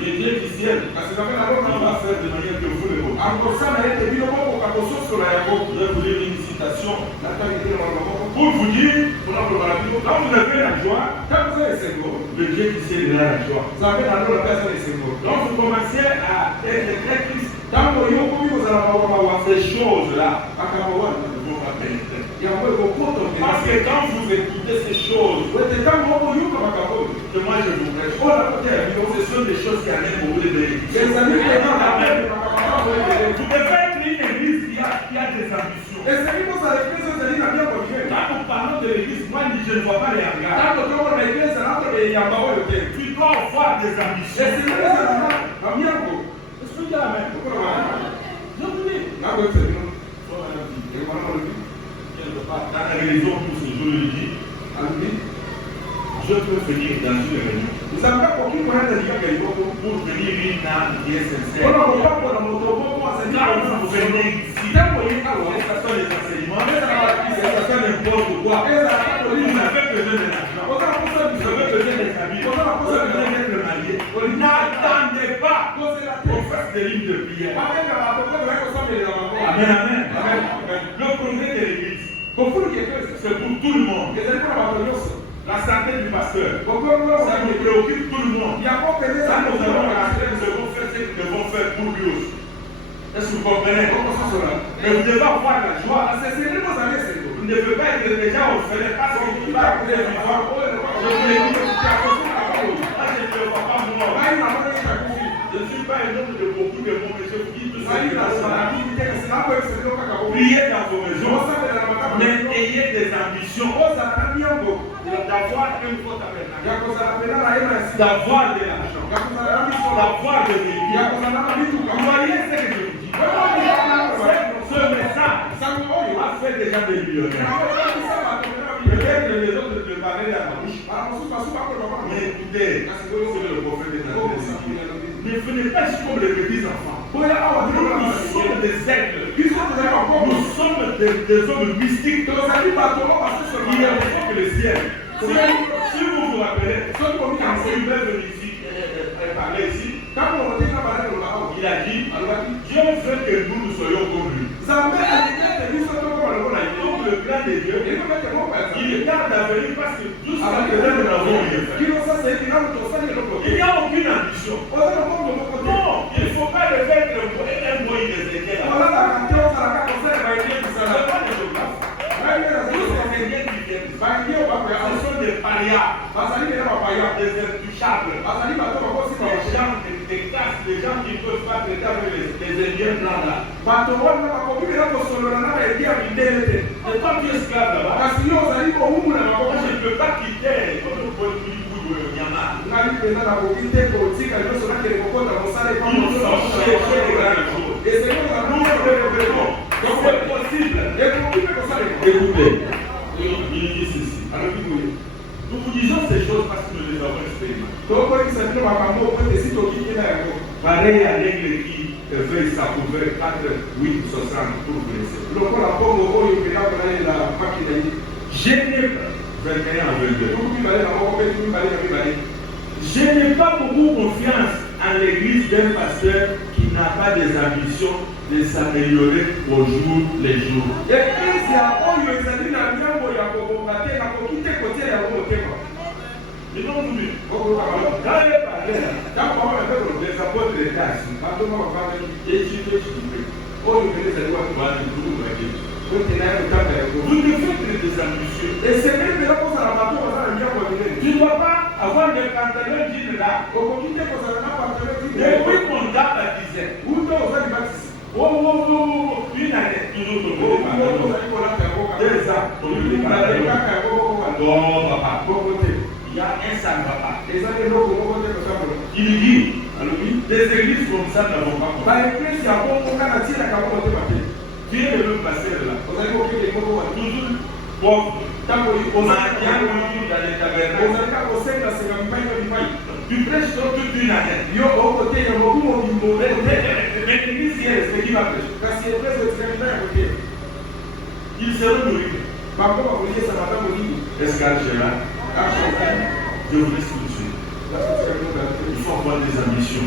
Les dieux du ciel, on va faire de manière que vous le voyez. Je vais vous lire une citation pour vous dire, quand vous avez la joie, le Dieu du ciel est la joie. Donc vous commencez à être très triste. Ces choses-là vont pas pénétrer. Parce que quand vous écoutez ces choses, que moi je vous prêche, ce sont des choses qui amènent beaucoup de bénédictions. Vous devez être une église qui a des ambitions. Quand nous parlons de l'église, moi je ne vois pas les regards. Tu dois avoir des ambitions. Est-ce que tu as la main? Je vous dis. Dans la raison pour ce jour, je dis, je peux venir dans une réunion. Vous savez pas pour qui on a des gens pour venir une âme qui est sincère. Quand vous venez ici, ce sont les enseignements, ce sont n'importe quoi. Vous avez besoin de l'argent, vous avez besoin des habits, vous avez besoin d'être marié. N'attendez pas qu'on fasse des lignes de prière. Amen, amen. Le progrès de l'église, c'est pour tout le monde. La santé du pasteur, ça nous préoccupe tout le monde. Ça nous allons rentrer, nous devons faire ce que nous devons faire pour lui aussi. Est-ce que vous comprenez? Mais vous devez avoir la joie. Vous ne devez pas être déjà orphelin parce que vous ne pas appeler les enfants. Je vous l'ai dit, je ne vois pas moi. Je ne suis pas un homme de beaucoup de mots, mais je vous dis tout ça. Priez dans vos maisons, mais ayez des ambitions d'avoir une faute à d'avoir de l'argent, d'avoir de l'église. Voyez ce que je vous dis. Ce message a fait déjà des millionnaires. Peut-être que les autres ne parlent à la bouche. Mais écoutez, c'est le prophète de la ne venez pas ici comme les petits enfants. Nous sommes des êtres. Nous sommes des hommes mystiques. Il y a que le ciel. Si vous vous rappelez, quand il est venu ici, parler ici, il a dit, Dieu veut que nous soyons comme lui. Donc le plan de Dieu, il tarde à venir parce que jusqu'à présent nous n'avons rien fait. Il n'y a aucune ambition. Non, il ne faut pas le faire un moyen de Ézéchiel. Ce sont des parias, des intouchables, des classes, des gens qui ne peuvent pas traiter avec les Indiens blancs là. C'est pas qui esclave là-bas. Je ne peux pas quitter notre politique de Nyama. Nous sommes cherchés les grandes choses. Nous le c'est possible. Écoutez, il dit ceci. Nous vous disons ces choses parce que nous les avons expérimentées. Pareil à l'aigle qui veille sa couverture 4, 8, 60 pour blesser. Je n'ai pas 21 à 22. Je n'ai pas beaucoup confiance en l'église d'un pasteur qui n'a pas des ambitions de s'améliorer au jour les jours. Ils ont voulu. Dans les palais, les apôtres étaient assis. Vous devez être des ambitieux. Et c'est même là pour ça la tu ne dois pas avoir des pantalons d'île là. Depuis qu'on date à 10 ans. Une année, toujours tombé. 2 ans. Non, papa. Il y a un sang papa. Il dit, des églises comme ça n'avons pas. Qui est le même pasteur là? Toujours pauvre. On a bien connu dans les tabernacles. Tu prêches toute une année. Mais l'église est qui va prêcher. Ils seront nourris. Est-ce qu'à Gérard, je vous laisse tout de suite. Il faut avoir des ambitions.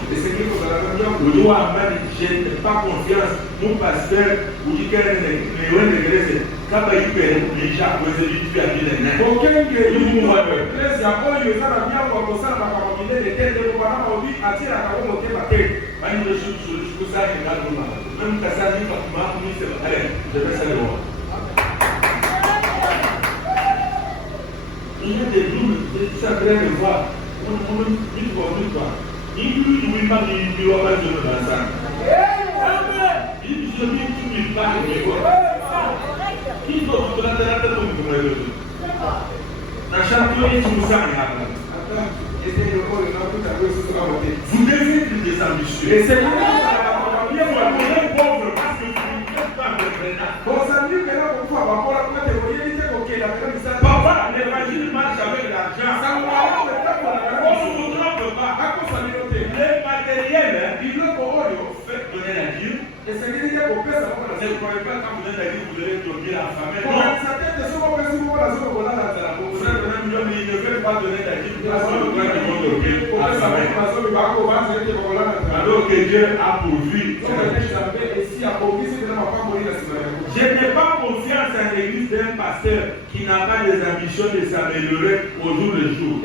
Je n'ai pas confiance. Mon pasteur, vous dites qu'il y a une église. Quand il peut les gens, vous avez dit qu'il y a des nains. Aucun qui est venu pour moi. Il y a pas eu ça, la bien pour ça, la parole des têtes de Bobana, on dit, attire à la montée ma tête. Même le jour où ça, il y a même que ça dit, allez, je vais ça le voir. Il y a des jours, ça train de voir. On dit quoi. Il ne pas dire qu'il n'y a pas de dans ça. Il se dit qu'il n'y a pas de il faut que tu aies la champion est tout ça. Vous devez être des ambitieux. Et c'est pour bien voir pauvre parce que vous ne pouvez pas me prendre. Et c'est qu'il y a au père, ça va Ne croyez pas quand vous êtes avec vous allez tomber la famille. non. Certaines personnes vont penser que la zone là, la Vous êtes un million, mais ils ne veulent pas donner la vie. Parce que le grand vont tomber à la famille. Alors que Dieu a pourvu. Je n'ai pas confiance en l'église d'un pasteur qui n'a pas des ambitions de s'améliorer au jour le jour.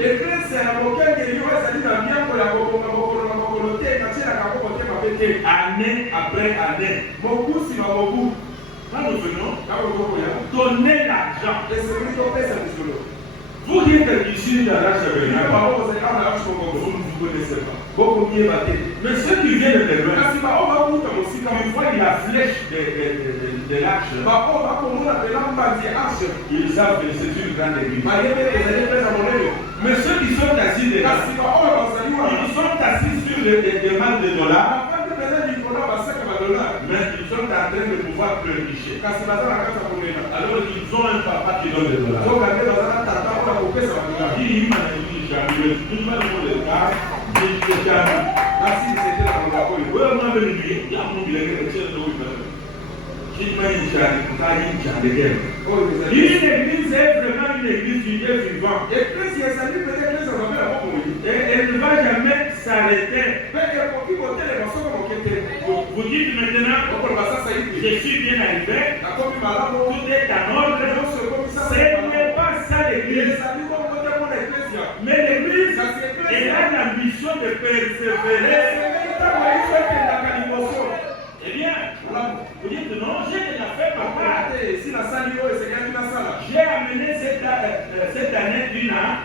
Année après année. Quand nous venons, donnez l'argent. Vous dites qu'ici, dans la chevelure, vous ne vous connaissez pas. Mais ceux qui viennent de loin, quand ils voient la flèche de l'arche, ils savent que c'est une grande église. Mais ceux qui sont assis là, ils sont assis sur des demandes de dollars, mais ils sont en train de pouvoir pleurnicher. Alors ils ont un papa qui donne des dollars. L'église est vraiment une église du Dieu vivant. Et elle ne va jamais s'arrêter. Vous dites maintenant, je suis bien arrivé, tout est en ordre. Ce n'est pas ça l'église. Mais l'église, elle a l'ambition de persévérer. Eh bien, vous dites non, j'ai déjà fait ma part. J'ai amené cette année une âme.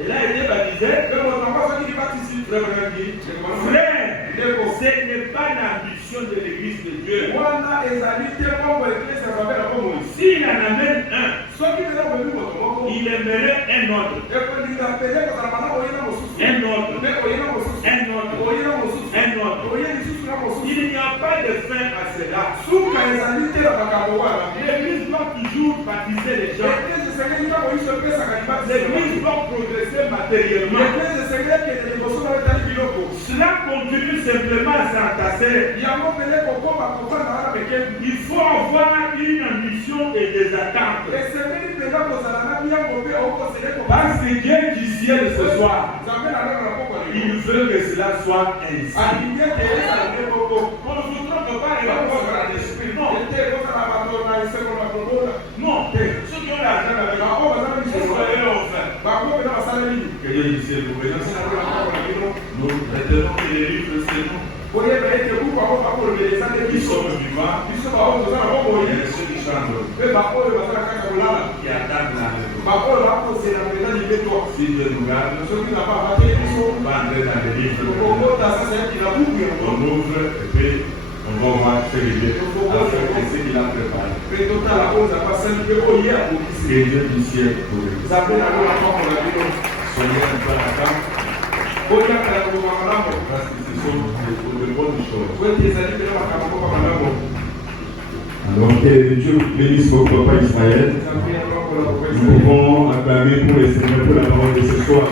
Elle a été baptisée. Frère, ce n'est pas l'ambition de l'église de Dieu. S'il en amène un, il aimerait un autre. Un autre. Il n'y a pas de fin à cela. L'église doit toujours baptiser les gens. L'église doit progresser matériellement. Cela continue simplement à s'entasser. Il faut avoir une ambition et des attentes. Parce que Dieu du ciel ce soir, il veut que cela soit ainsi. On ne vous trompe pas et on va l'esprit. Non. Non. Ceux qui ont l'argent avec eux, c'est ce qu'on leur offert. Que Dieu du ciel vous bénisse. Nous retenons que les livres, c'est nous. Qui sommes vivants, et ceux qui chantent, qui attendent la maison. Si Dieu nous garde, on va entrer dans les livres. On ouvre et puis on va voir ce qu'il est, afin que ce qu'il a préparé. Que Dieu du ciel vous bénisse. Soyez un peu à la table. Parce que ce sont de bonnes choses. Alors que Dieu bénisse votre papa Ismaël. Nous pouvons acclamer pour les Seigneurs pour la parole de ce soir.